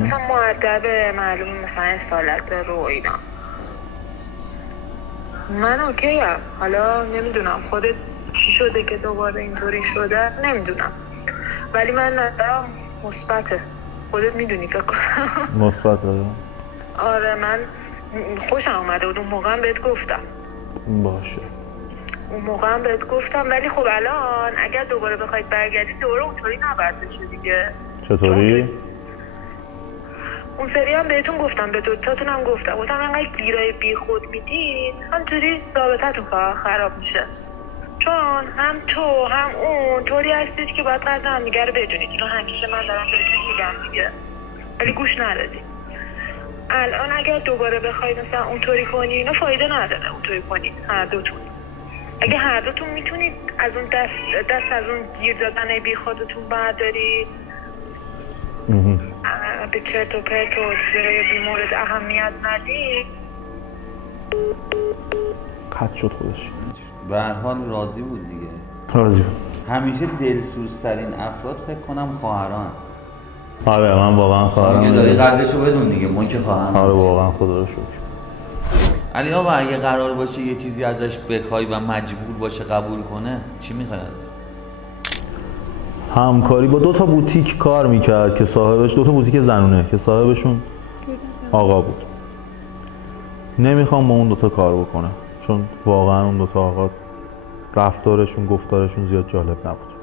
مثلا مؤدبه، معلومه مثلا اصالت داره و اینا. من اوکیم. حالا نمیدونم خودت چی شده که دوباره اینطوری شده نمیدونم، ولی من نظرم مثبته. خودت میدونی فکر کنم. مثبته. آره من خوشم اومده بود. اون موقع هم بهت گفتم. باشه. اون موقع هم بهت گفتم، ولی خب الان اگر دوباره بخواید برگردید دوباره اونطوری نباید بشه دیگه. چطوری؟ اون سری هم بهتون گفتم، به دوتاتون هم گفتم اینقدر گیرای بی خود میدین همطوری رابطتون خراب میشه. چون هم تو هم اون طوری هستید که باید قدر همدیگه رو بدونید. اینو همیشه من دارم بهتون میگم دیگه، ولی گوش ندادید. الان اگر دوباره بخواید مثلا اونطوری کنی اینو فایده نداره. اونطوری کنید هر دوتون. اگه هر دوتون میتونید از اون دست از اون گیر دادن بی خودتون بردارید، به چرت و پرت و چیزای بی مورد اهمیت ندید. قطع شد خودش. به هر حال راضی بود دیگه. راضی بود. همیشه دلسوزترین افراد فکر کنم خواهران. آره من واقعا خواهرم. دیگه داری قدرشو بدون دیگه. ما که خواهرم. آره واقعا خدا رو شکر. علی آقا اگه قرار باشه یه چیزی ازش بخوای و مجبور باشه قبول کنه چی میخواد؟ همکاری با 2 بوتیک کار میکرد که صاحبش 2 بوتیک زنونه که صاحبشون آقا بود. نمیخوام با اون 2 کار بکنه چون واقعا اون 2 آقا رفتارشون گفتارشون زیاد جالب نبود.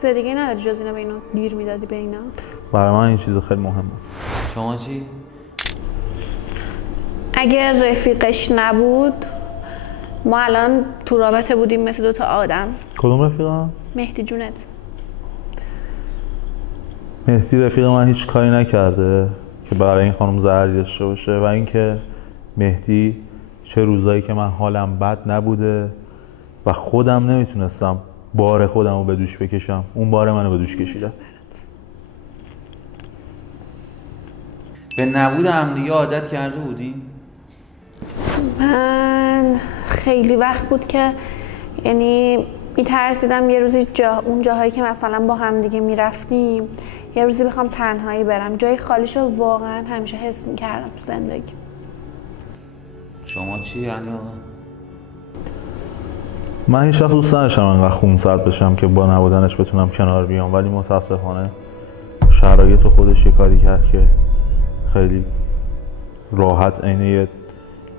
چیز دیگه نداری جز اینا به اینو گیر میدادی به اینا؟ برای من این چیز خیلی مهم بود. شما چی؟ اگر رفیقش نبود ما الان تو رابطه بودیم مثل 2 آدم. کدوم رفیقم؟ مهدی جونت. مهدی رفیق من هیچ کاری نکرده که برای این خانم ضرری داشته باشه و اینکه مهدی چه روزایی که من حالم بد نبوده و خودم نمیتونستم بار خودم رو به دوش بکشم اون بار منو به دوش کشیده. به نبود هم دیگه عادت کرده بودین؟ من خیلی وقت بود که یعنی میترسیدم یه روزی اون جاهایی که مثلا با هم دیگه میرفتیم یه روزی بخوام تنهایی برم. جای خالیشو واقعا همیشه حس میکردم تو زندگی. شما چی یعنی آقا؟ من هیچ وقت دوست نداشتم انقدر خونسرد بشم که با نبودنش بتونم کنار بیام، ولی متاسفانه شرایط خودش یه کاری کرد که خیلی راحت عین یه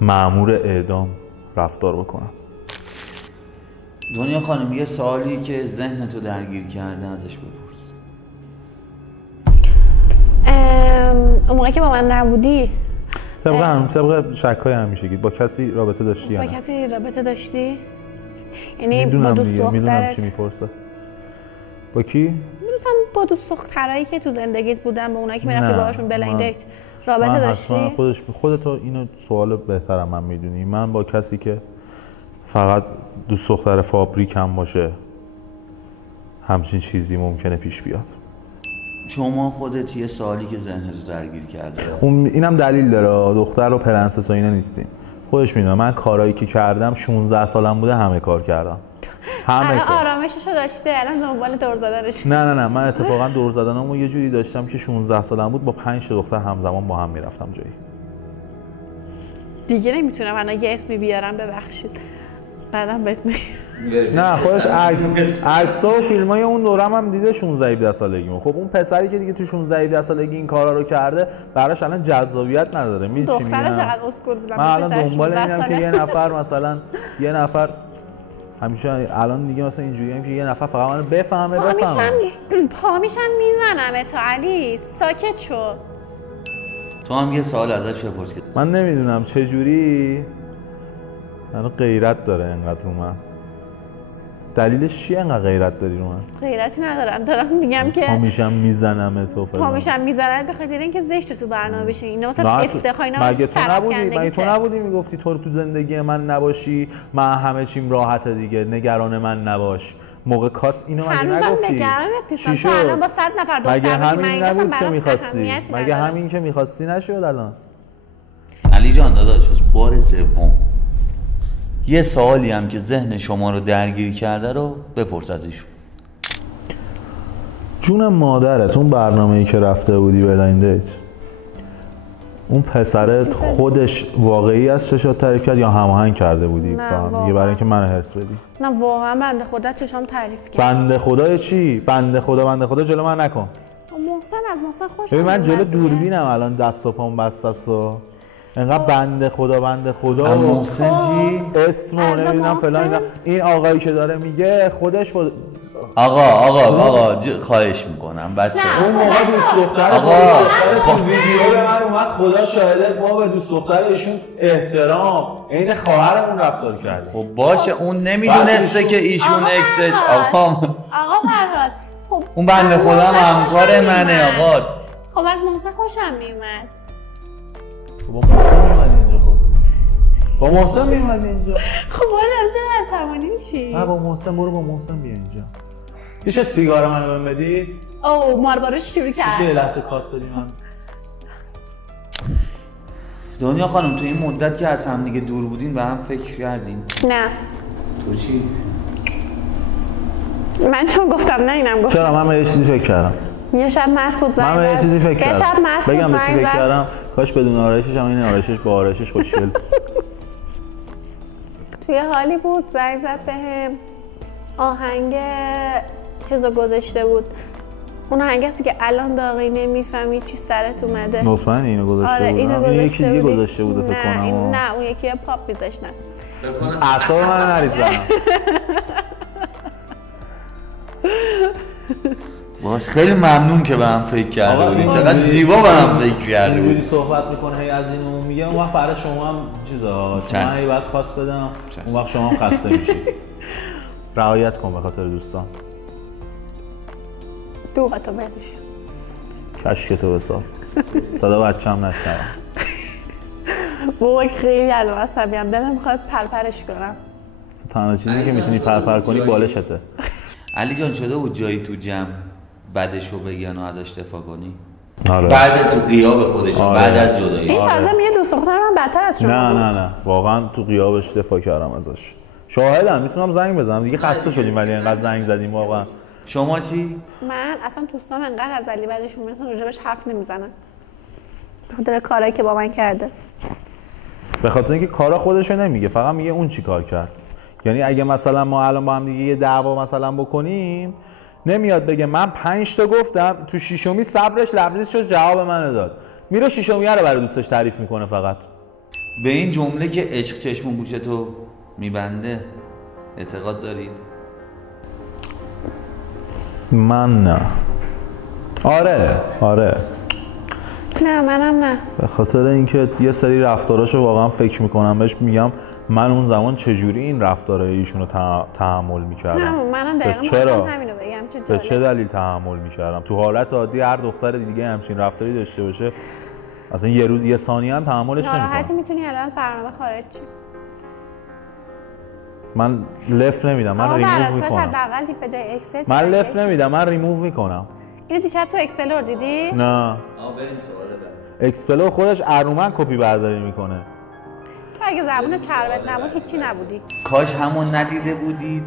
مأمور اعدام رفتار بکنم. دنیا خانم یه سوالی که ذهنتو درگیر کرده ازش بپرس. اون موقع که با من نبودی طبق شکای همیشگی با کسی رابطه داشتی یا نه؟ با کسی رابطه داشتی؟ یعنی با میدونم دوست دیگه، میدونم دخترت؟ چی میپرسه. با کی؟ میدونم با دوست دخترایی که تو زندگیت بودن با اونایی که میرفتی باهاشون بلایند دیت رابطه داشتی؟ خودت اینو سوال بهترم من میدونی. من با کسی که فقط دوست دختر فابریکم باشه همچین چیزی ممکنه پیش بیاد. شما خودت یه سوالی که ذهنتو درگیر کرده اینم دلیل داره، دختر و پرنسس و اینا نیستیم. خودش میدونه من کارهایی که کردم 16 سالم بوده همه کار کردم. همه کار. آرامششو داشته الان دنبال دور زدنش. نه من اتفاقا دور زدنمو یه جوری داشتم که 16 سالم بود با 5 تا دختر همزمان با هم میرفتم جایی. دیگه نمیتونم الان یه اسمی بیارم ببخشید. بعدم بهت نه خودش عکس‌ها و فیلمای اون دورم هم دیده 16 17 سالگیمو. خب اون پسری که دیگه تو 16 17 سالگی این کارا رو کرده براش الان جذابیت نداره. می‌دونی چی میگم؟ دخترش چقدر اسکول بودم. من الان دنبال اینم که یه نفر همیشه الان دیگه مثلا اینجوریه که یه نفر فقط منو بفهمه. پا میشم میزنم تو علی ساکت شو. تو هم یه سوال ازش بپرس که من نمیدونم چه جوری منو غیرت داره انقدر رو من. دلیلش چیه انقدر غیرت داری رو من؟ غیرتی ندارم، دارم میگم که پا میشم میزنم تو فلان. پا میشم میزنم به خاطر اینکه زشت تو برنامه بشه. اینا مثلا افتخار اینا مگه تو نبودی میگفتی تو زندگی من نباشی من همه چیم راحته دیگه نگران من نباش. موقع کات اینو مگه نگفتی؟ چی شد؟ الان با 100 نفر دختر مگه همین نبود که می‌خواستی؟ مگه همین که می‌خواستی نشد الان؟ علی جان داداش بار سوم یه سوالی هم که ذهن شما رو درگیر کرده رو بپرس از ایشون. جون مادرت اون برنامه‌ای که رفته بودی بلایند دیت اون پسرت خودش واقعی از چشات تعریف کرد یا هماهنگ کرده بودی با هم دیگه برای اینکه منو حرص بدی؟ نه واقعا بنده خدا چشام تعریف کرد. بنده خدا چی؟ بنده خدا جلو من نکن. محسن از محسن خوشم ببین من جلو دوربینم الان دست و پام بسته است و انقدر بنده خدا محسن چی؟ اسمو نمیدونم فلان این آقایی که داره میگه خودش با آقا خواهش میکنم بچه اون موقع دوست دختر تو ویدیو به من اومد خدا شاهده ما به دوست دخترشون احترام عین خواهرمون رفتار کردیم. خب باشه اون نمیدونسته که ایشون اکسش آقا فرهاد خب اون بنده خدا همکار منه آقا. خب از محسن خوشم میومد. با محسن میومد اینجا. با محسن میومد اینجا. خب باشه چرا عصبانی میشی؟ با محسن برو با محسن بیا اینجا. میشه سیگار منو بهم بدی؟ اوه مارباروش شروع کرد. میشه لحظه کات بدی من؟ دنیا خانم تو این مدت که از هم دیگه دور بودین به هم فکر کردین؟ نه. تو چی؟ من چون گفتم نه اینم گفتم. چرا من یه چیزی فکر کردم. یه شب مست بود زنگ زد. من یه چیزی فکر کردم. یه شب مست بود بگم زنگ فکر کردم کاش بدون آرایشش هم این آرایشش با آرایشش خوشگل. توی حالی بود زنگ زد بهم آهنگ چیزو گذاشته بود. اون آهنگ هستی که الان داغی نمیفهمی چی سرت اومده. مطمئنی اینو گذاشته بود؟ آره اینو یکی دیگه گذاشته بود فکر کنم. نه اون یکی پاپ میذاشتن. اعصاب منو نریز برام. باش خیلی ممنون که به هم فکر کرده بودین. چقدر زیبا به هم فکر کرده بودین. اینجوری صحبت میکنه هی از این اون میگه اون وقت برای شما هم چیزا من هی بعد کات بدم اون وقت شما هم خسته میشید. رعایت کن به خاطر دوستان. دوغتو بروش. کشکتو بسار. صدا بچه‌م نشنوم. بابا خیلی الان عصبیم دلم میخواد پرپرش کنم. تنها چیزی که میتونی پرپر کنی بالشته. علی جان شده بود جایی تو جمع بدشو بگن و ازش دفاع کنی؟ آره. بعد تو غیاب خودش بعد از جدایی. این تازه میگه دوست دختر من بدتر از شما. نه واقعا تو غیابش دفاع کردم ازش. شاهدم میتونم زنگ بزنم دیگه خسته شدیم ولی اینقدر زنگ زدیم واقعا. شما چی؟ من اصلا دوستام انقدر از علی بعدشون میاد راجبش حرف نمیزنن. خاطر کارایی که با من کرده. به خاطر اینکه کارا خودشو نمیگه فقط میگه اون چی کار کرد. یعنی اگه مثلا ما الان با هم دیگه یه دعوا مثلا بکنیم نمیاد بگه من 5 تا گفتم تو شیشمی صبرش لبریز شد جواب منو داد. میره شیشمیه رو برای دوستش تعریف میکنه فقط. به این جمله که عشق چشم و گوشتو میبنده اعتقاد دارید؟ من نه. آره نه منم نه. به خاطر اینکه یه سری رفتاراشو واقعا فکر میکنم بهش میگم من اون زمان چجوری این رفتارای ایشونو تحمل میکردم. منم دقیقاً همینو بگم چه به جالب. چه دلیل تحمل می‌کردم؟ تو حالت عادی هر دختر دیگه همچین رفتاری داشته باشه اصلا یه روز یه ثانیه هم تحملش نمی‌کنم. ناراحتی میتونی الان برنامه خارج چی؟ من لف نمیدم، من ریموو میکنم. حداقل به جای اکست من لف نمیدم، من ریموو میکنم. اینو دیشب تو اکسپلور دیدی؟ نه. بریم سوال بعد. اکسپلور خودش ارومن کپی برداری میکنه. تو اگه زبون چربت نبود هیچی نبودی. کاش همون ندیده بودید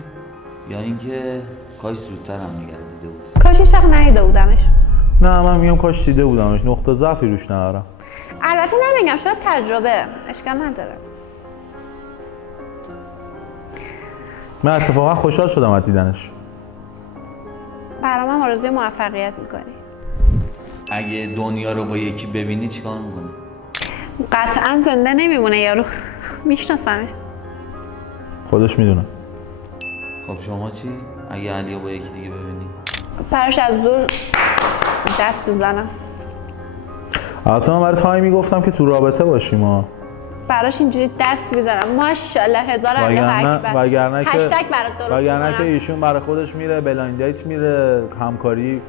یا اینکه کاش زودتر هم نگه دیده بود. کاش هیچ وقت ندیده بودمش. نه من میگم کاش دیده بودمش، نقطه ضعفی روش ندارم. البته نمیگم شاید تجربه اشکال نداره. من اتفاقا خوشحال شدم از دیدنش. برام آرزوی موفقیت میکنی. اگه دنیا رو با یکی ببینی چیکار میکنی؟ قطعا زنده نمیمونه یارو. میشناسمش. خودش میدونه. خب شما چی؟ اگه علی رو با یکی دیگه ببینی؟ براش از دور دست بزنم. البته من برای تایمی گفتم که تو رابطه باشیم ها. براش اینجوری دست میزنم. ماشاءالله هزار الله اکبر. وگرنه که هشتگ برات درست وگرنه میکنم. که ایشون برای خودش میره بلایند دیت میره، همکاری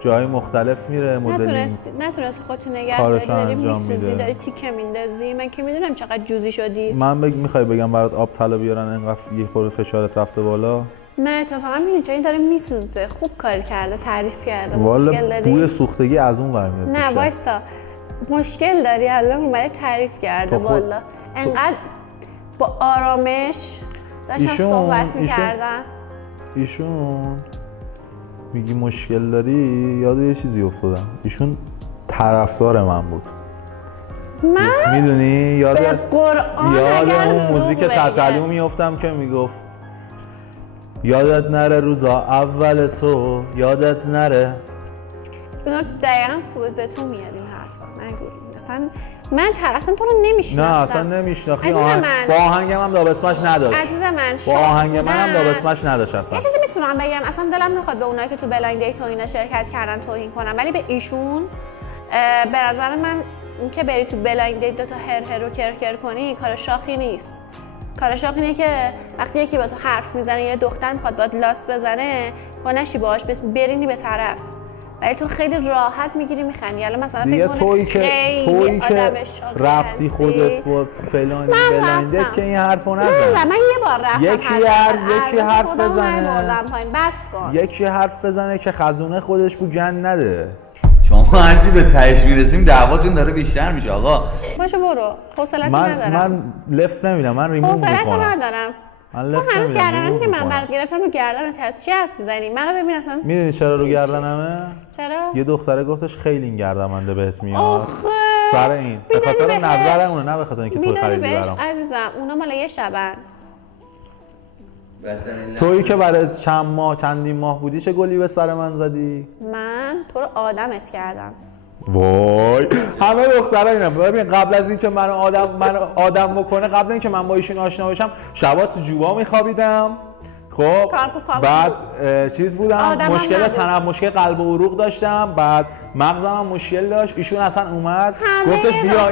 جای مختلف میره، مدلینگ نتونستی خودتو نگه داری، داری انجام میسوزی، میده. داری تیکه میندازی. من که میدونم چقدر جوزی شدی. من میخوای بگم برات آب طلا بیارن اینقدر یه خورده فشارت رفته بالا؟ نه اتفاقا میدونی چرا این داره میسوزه. خوب کار کرده، تعریف کرده. والا مشکل داری؟ بوی سوختگی از اون ور میاد. نه وایستا، مشکل داری. الان اومده تعریف کرده. والا انقدر با آرامش داشتم صحبت میکردن. ایشون میگی مشکل داری، یاد یه چیزی افتادم. ایشون طرفدار من بود. من میدونی یاد اون موزیک تتلو میافتم که میگفت یادت نره روزا اول تو، یادت نره. اینا دقیقا به تو میاد این حرفا. نگو اصلا تو رو نمیشناختم. نه اصلا نمیشناختی. با من آهنگم هم دابسمش نداشت. عزیز من با آهنگ من هم دابسمش نداشت اصلا. یه چیزی میتونم بگم، اصلا دلم نمیخواد به اونایی که تو بلایند دیت و اینا شرکت کردن توهین کنم، ولی به ایشون به نظر من اینکه بری تو بلایند دیت تا هر رو کرکر کنی کار شاخی نیست. کار شاخ اینه که وقتی یکی با تو حرف میزنه، یه دختر میخواد باهات لاس بزنه، با نشی باهاش برینی به طرف، ولی تو خیلی راحت میگیری میخندی. الان مثلا فکر کن تویی که رفتی خودت با فلان بلایندت که این حرفو نزن. نه من یه بار رفتم. یکی حرف بزنه، بس کن. یکی حرف بزنه که خزونه خودش بو گند نده. شما هرچی به تهش میرسیم دعواتون داره بیشتر میشه آقا. باشه برو. حوصله‌ای ندارم. من لف نمیدم، من ریموو میکنم. حوصله‌ای ندارم. تو هنوز گردنم که من برات گرفتم رو گردنت هست. چی حرف میزنی؟ منو ببین اصلا. میدونی چرا رو گردنمه؟ چرا؟ یه دختره گفتش خیلی این گردنمنده بهت میاد. سر این. به خاطر نظرمونه، نه به خاطر اینکه تو خریدی برام. عزیزم اونا مال یه شبن. تویی که برای چندین ماه بودی چه گلی به سر من زدی؟ من تو رو آدمت کردم. وای همه دخترا اینا. ببین قبل از اینکه منو آدم بکنه، قبل اینکه من با ایشون آشنا بشم، شبا تو جوبا میخوابیدم. خب بعد چیز بودم، مشکل تنفس، مشکل قلب و عروق داشتم، بعد مغزم هم مشکل داشت. ایشون اصلا اومد گفتش بیا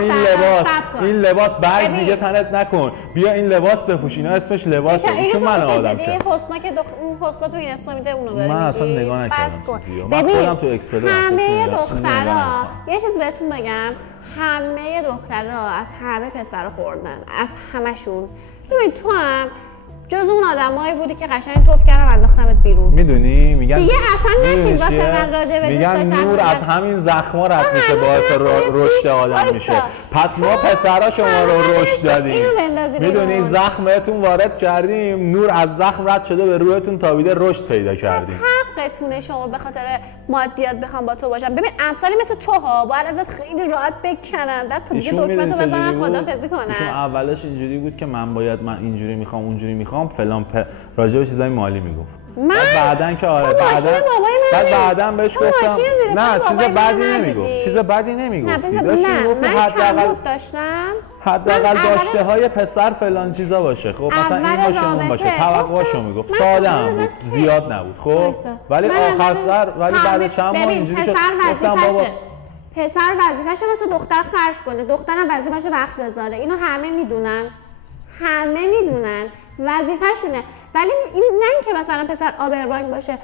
این لباس برگ دیگه تنت نکن، بیا این لباس بپوش. اینا اسمش لباسه. ایشون من آدم کرد. حسنا که اون حسنا تو این اسم میده اونو بره. من اصلا نگاه نکردم. من خودم تو اکسپلور همه دخترها یه چیز بهتون بگم، همه دخترها از همه پسر خوردن، از همشون. ببین تو هم جز اون آدمایی بودی که قشنگ توف کردم انداختمت بیرون. میدونی میگن دیگه اصلا نشین واسه من راجع به میگن نور از همین زخما رد میشه، باعث رشد آدم میشه. پس ما پسرا شما رو رشد دادیم. میدونی زخم بهتون وارد کردیم، نور از زخم رد شده به روحتون تابیده، رشد پیدا کردیم. حقتونه شما به خاطر مادیات بخوام با تو باشم. ببین امثالی مثل تو ها باید ازت خیلی راحت بکنن، بعد تو دیگه دکمه تو بزنن خدافظی کنن. ایشون اولش اینجوری بود که من اینجوری میخوام اونجوری میخوام فلان راجع به چیزای مالی میگفت. بعدن که آره بعدن بهش گفتم نه چیز بدی نمیگفت. چیز بدی نمیگفت. حداقل داشته های پسر فلان چیزا باشه. خب مثلا این باشه اون باشه، توقعشو میگفت. ساده هم بود، زیاد نبود. خب ولی آخر سر بعد چند ماه اینجوری شد گفتم بابا پسر وظیفه‌شه واسه دختر خرج کنه، دخترم وظیفه‌شه وقت بذاره. اینو همه میدونن وظیفه‌شونه. ولی این نه اینکه مثلا پسر آبروان باشه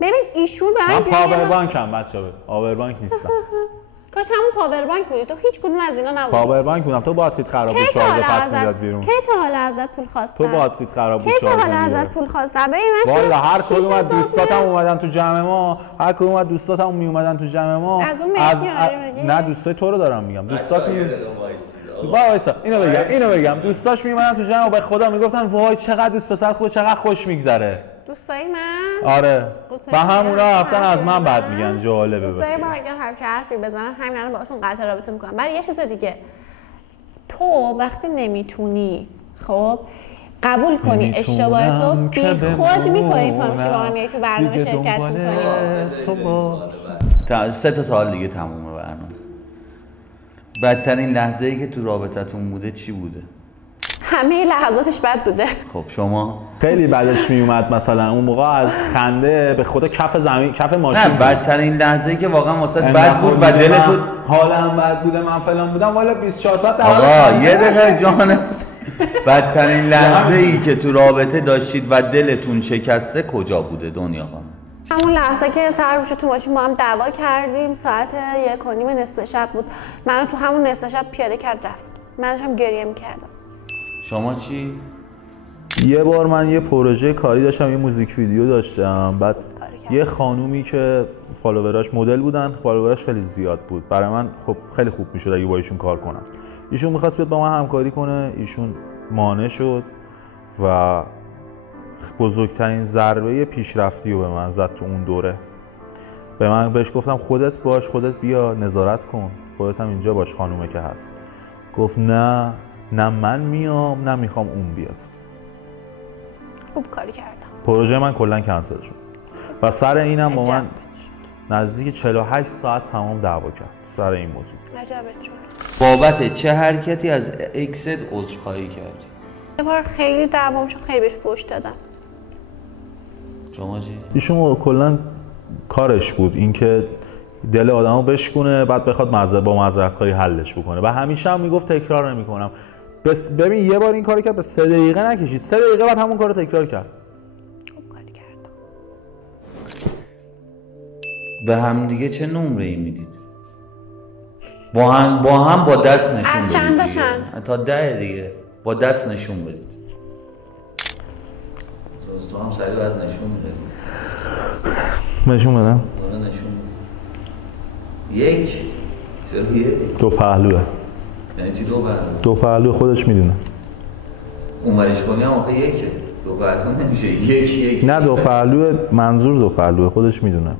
ببین ایشون به من پاور بانکم بچه‌ها، پاور بانک نیستم. کاش همون پاور بانک بودی، تو هیچ کدوم از اینا نبودی. پاور بانک بودم، تو باتریت خراب بود شارژ پس میداد بیرون. کی تا حالا ازت پول خواستم؟ تو باتریت خراب بود کی شارژ تا حالا میداد. ازت پول خواستم؟ ببین من والا هر کدوم از دوستاتم اومدن تو جمع ما، هر کدوم از دوستاتم می اومدن تو جمع ما. از اون میگی؟ نه دوستای تو رو دارم میگم. دوستات وایسا اینو بگم دوستاش می اومدن تو جمع و به خدا میگفتن وای چقدر دوست پسر خوبه، چقدر خوش میگذره. دوستای من آره و همونا رفتن از من بعد میگن جالبه. دوستای من اگر همچین حرفی بزنن همین الان باهاشون قطع رابطه میکنم. برای یه چیز دیگه، تو وقتی نمیتونی خب قبول کنی اشتباهتو بی خود میکنی پامشی با من میای تو برنامه شرکت میکنی. 3 سال دیگه تمومه برنامه. بدترین لحظه‌ای که تو رابطتون بوده چی بوده؟ همه لحظاتش بد بوده. خب شما؟ خیلی بعدش میومد مثلا اون موقع از خنده به خدا کف زمین کف ماشین. نه بدترین لحظه‌ای که واقعا واسه بد بود و دلتون حالم بد بوده من فلان بودم والا 24 ساعت آقا یه دقیقه جان. بدترین لحظه‌ای که تو رابطه داشتید و دلتون شکسته کجا بوده دنیا خانم؟ همون لحظه که سرگوشه تو ماشین با هم دعوا کردیم، ساعت 1:30 نصف شب بود. منو تو همون نصف شب پیاده کرد رفت. من داشتم گریه می‌کردم. شما چی؟ یه بار من یه پروژه کاری داشتم، یه موزیک ویدیو داشتم، بعد یه خانومی که فالووراش مدل بودن، فالووراش خیلی زیاد بود، برای من خب خیلی خوب میشد اگه با ایشون کار کنم. ایشون می‌خواست بیاد با من همکاری کنه، ایشون مانع شد و بزرگترین ضربه پیشرفتی رو به من زد تو اون دوره. بهش گفتم خودت باش، خودت بیا نظارت کن، خودت هم اینجا باش خانومه که هست. گفت نه من میام نه میخوام اون بیاد. خوب کاری کردم. پروژه من کلا کنسل شد و سر اینم با من نزدیک 48 ساعت تمام دعوا کرد سر این موضوع. عجبت شد. بابت چه حرکتی از اکست عذرخواهی کردی؟ یه بار خیلی دعوام شد، خیلی بهش فحش دادم. شما چی؟ ایشون کلا کارش بود اینکه دل آدمو بشکونه بعد بخواد با معذرت‌خواهی حلش بکنه و همیشه هم میگفت تکرار نمی‌کنم. بس ببین یه بار این کارو کرد به 3 دقیقه نکشید، 3 دقیقه بعد همون کارو تکرار کرد. خوب کاری کردم. به هم دیگه چه نمره‌ای میدید؟ با هم با دست نشون بدید. از چند تا چند؟ تا 10 دیگه با دست نشون بدید. تو هم سریع باید نشون میده. نشون بدم؟ نشون. یک چرا یک؟ دو پهلوه. یعنی چی دو پهلو؟ دو پهلو خودش میدونه. اونوریش کنی هم آخه یکه. دو پهلو نمیشه. یک. نه دو پهلوه، منظور دو پهلوه، خودش میدونه.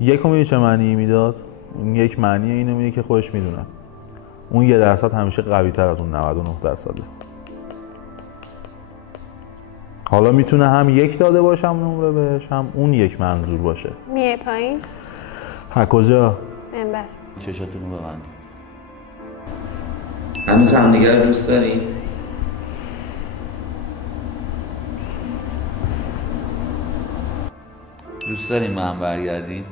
یکو میدونی چه معنی میداد؟ اون یک معنی اینو میده که خودش میدونه. اون 1% همیشه قوی تر از اون 99%. حالا میتونه هم یک داده باشم نمره بهش، هم اون یک منظور باشه. میای پایین؟ ها کجا؟ منبر. چشاتونو ببندید. هنوز همدیگه رو دوست دارین؟ دوست دارین به هم برگردین؟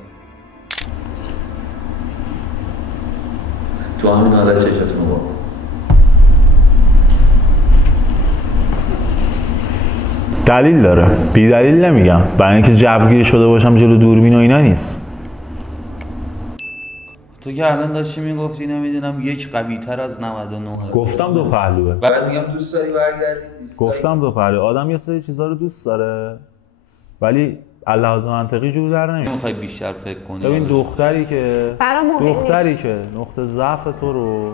تو همین حالت چشاتونو ببند. دلیل داره، بی دلیل نمیگم، برای اینکه جوگیر شده باشم جلو دوربین و اینا نیست. تو که الان داشتی میگفتی نمیدونم یک قوی تر از 99. گفتم دو پهلوه. برات میگم دوست داری برگردی؟ گفتم دو پهلوه. آدم یه سری چیزا رو دوست داره ولی لحاظ منطقی جور در نمیاد. میخوای بیشتر فکر کنی. ببین دختری که نقطه ضعف تو رو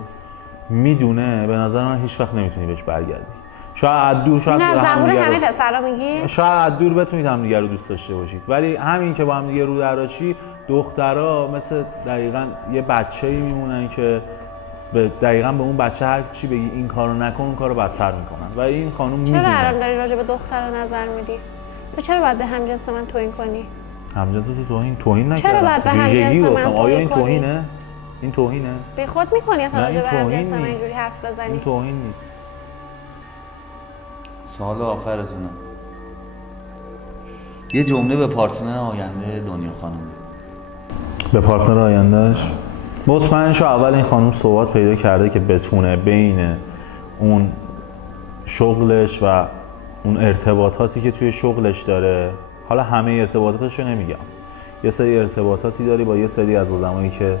میدونه به نظر من هیچ وقت نمیتونی بهش برگردی. شاید از دور نه زبون همه پسرا میگی؟ شاید از دور بتونید همدیگه رو دوست داشته باشید ولی همین که با هم دیگه رو در چی دخترها مثل دقیقاً یه بچه‌ای میمونن که دقیقاً به اون بچه هر چی بگی این کارو نکن اون کارو بدتر میکنن و این خانم میدونه. چرا الان داری راجع به دخترها نظر میدی؟ تو چرا باید به همجنس من توهین کنی؟ همجنس تو توهین نکردم. چرا باید به همجنس من آیا این توهینه؟ این توهینه؟ به خود میکنی اصلا راجع به همجنس من اینجوری حرف بزنی؟ این توهین نیست. سوال آخرتونه. یه جمله به پارتنر آینده دنیا خانم. به پارتنر آیندهش مطمئن شو اول این خانم ثبات پیدا کرده که بتونه بین اون شغلش و اون ارتباطاتی که توی شغلش داره، حالا همه ارتباطاتش رو نمیگم، یه سری ارتباطاتی داری با یه سری از آدمایی که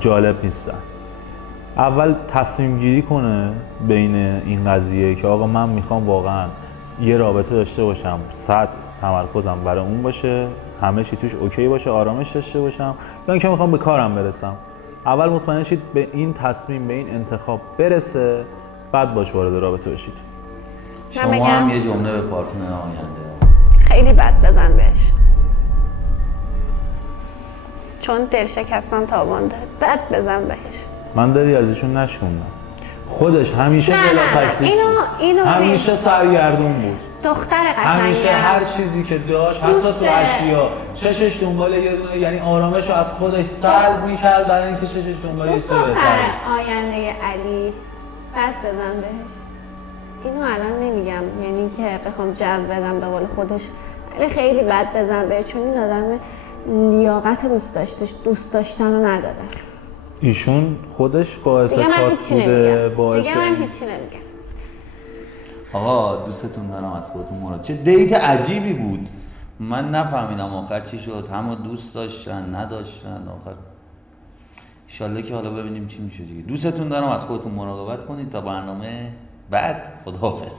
جالب نیستن. اول تصمیم گیری کنه بین این قضیه که آقا من میخوام واقعا یه رابطه داشته باشم، 100 تمرکزم برای اون باشه، همه چی توش اوکی باشه، آرامش داشته باشم، یا اینکه میخوام به کارم برسم. اول مطمئن شید به این تصمیم، به این انتخاب برسه، بعد باش وارد رابطه بشید. شما هم یه جمله به پارتنر آینده خیلی بد بزن بهش، چون دل شکستن تاوان داره. بد بزن بهش. من داری از ایشون نشوندم. خودش همیشه بلا تکلیف، اینو همیشه سرگردون بود، دختر قشنگه، همیشه هر چیزی که داشت حتی تو اشیا چشش دنبال یه دونه، یعنی آرامش رو از خودش سلب می‌کرد برای اینکه چشش دنبال یه چیز بهتره. آینده علی بد بزن بهش. اینو الان نمیگم یعنی که بخوام جو بدم به قول خودش، ولی خیلی بد بزن بهش، چون این آدم لیاقت دوست داشتن رو نداره. ایشون خودش باعث کات بوده، باعث دیگه من هیچی نمیگم. آقا دوستتون دارم، از خودتون مراد. چه دیت عجیبی بود، من نفهمیدم آخر چی شد. همه دوست داشتن نداشتن آخر. انشالله که حالا ببینیم چی میشه دیگه. دوستتون دارم، از خودتون مراقبت کنید. تا برنامه بعد، خداحافظ.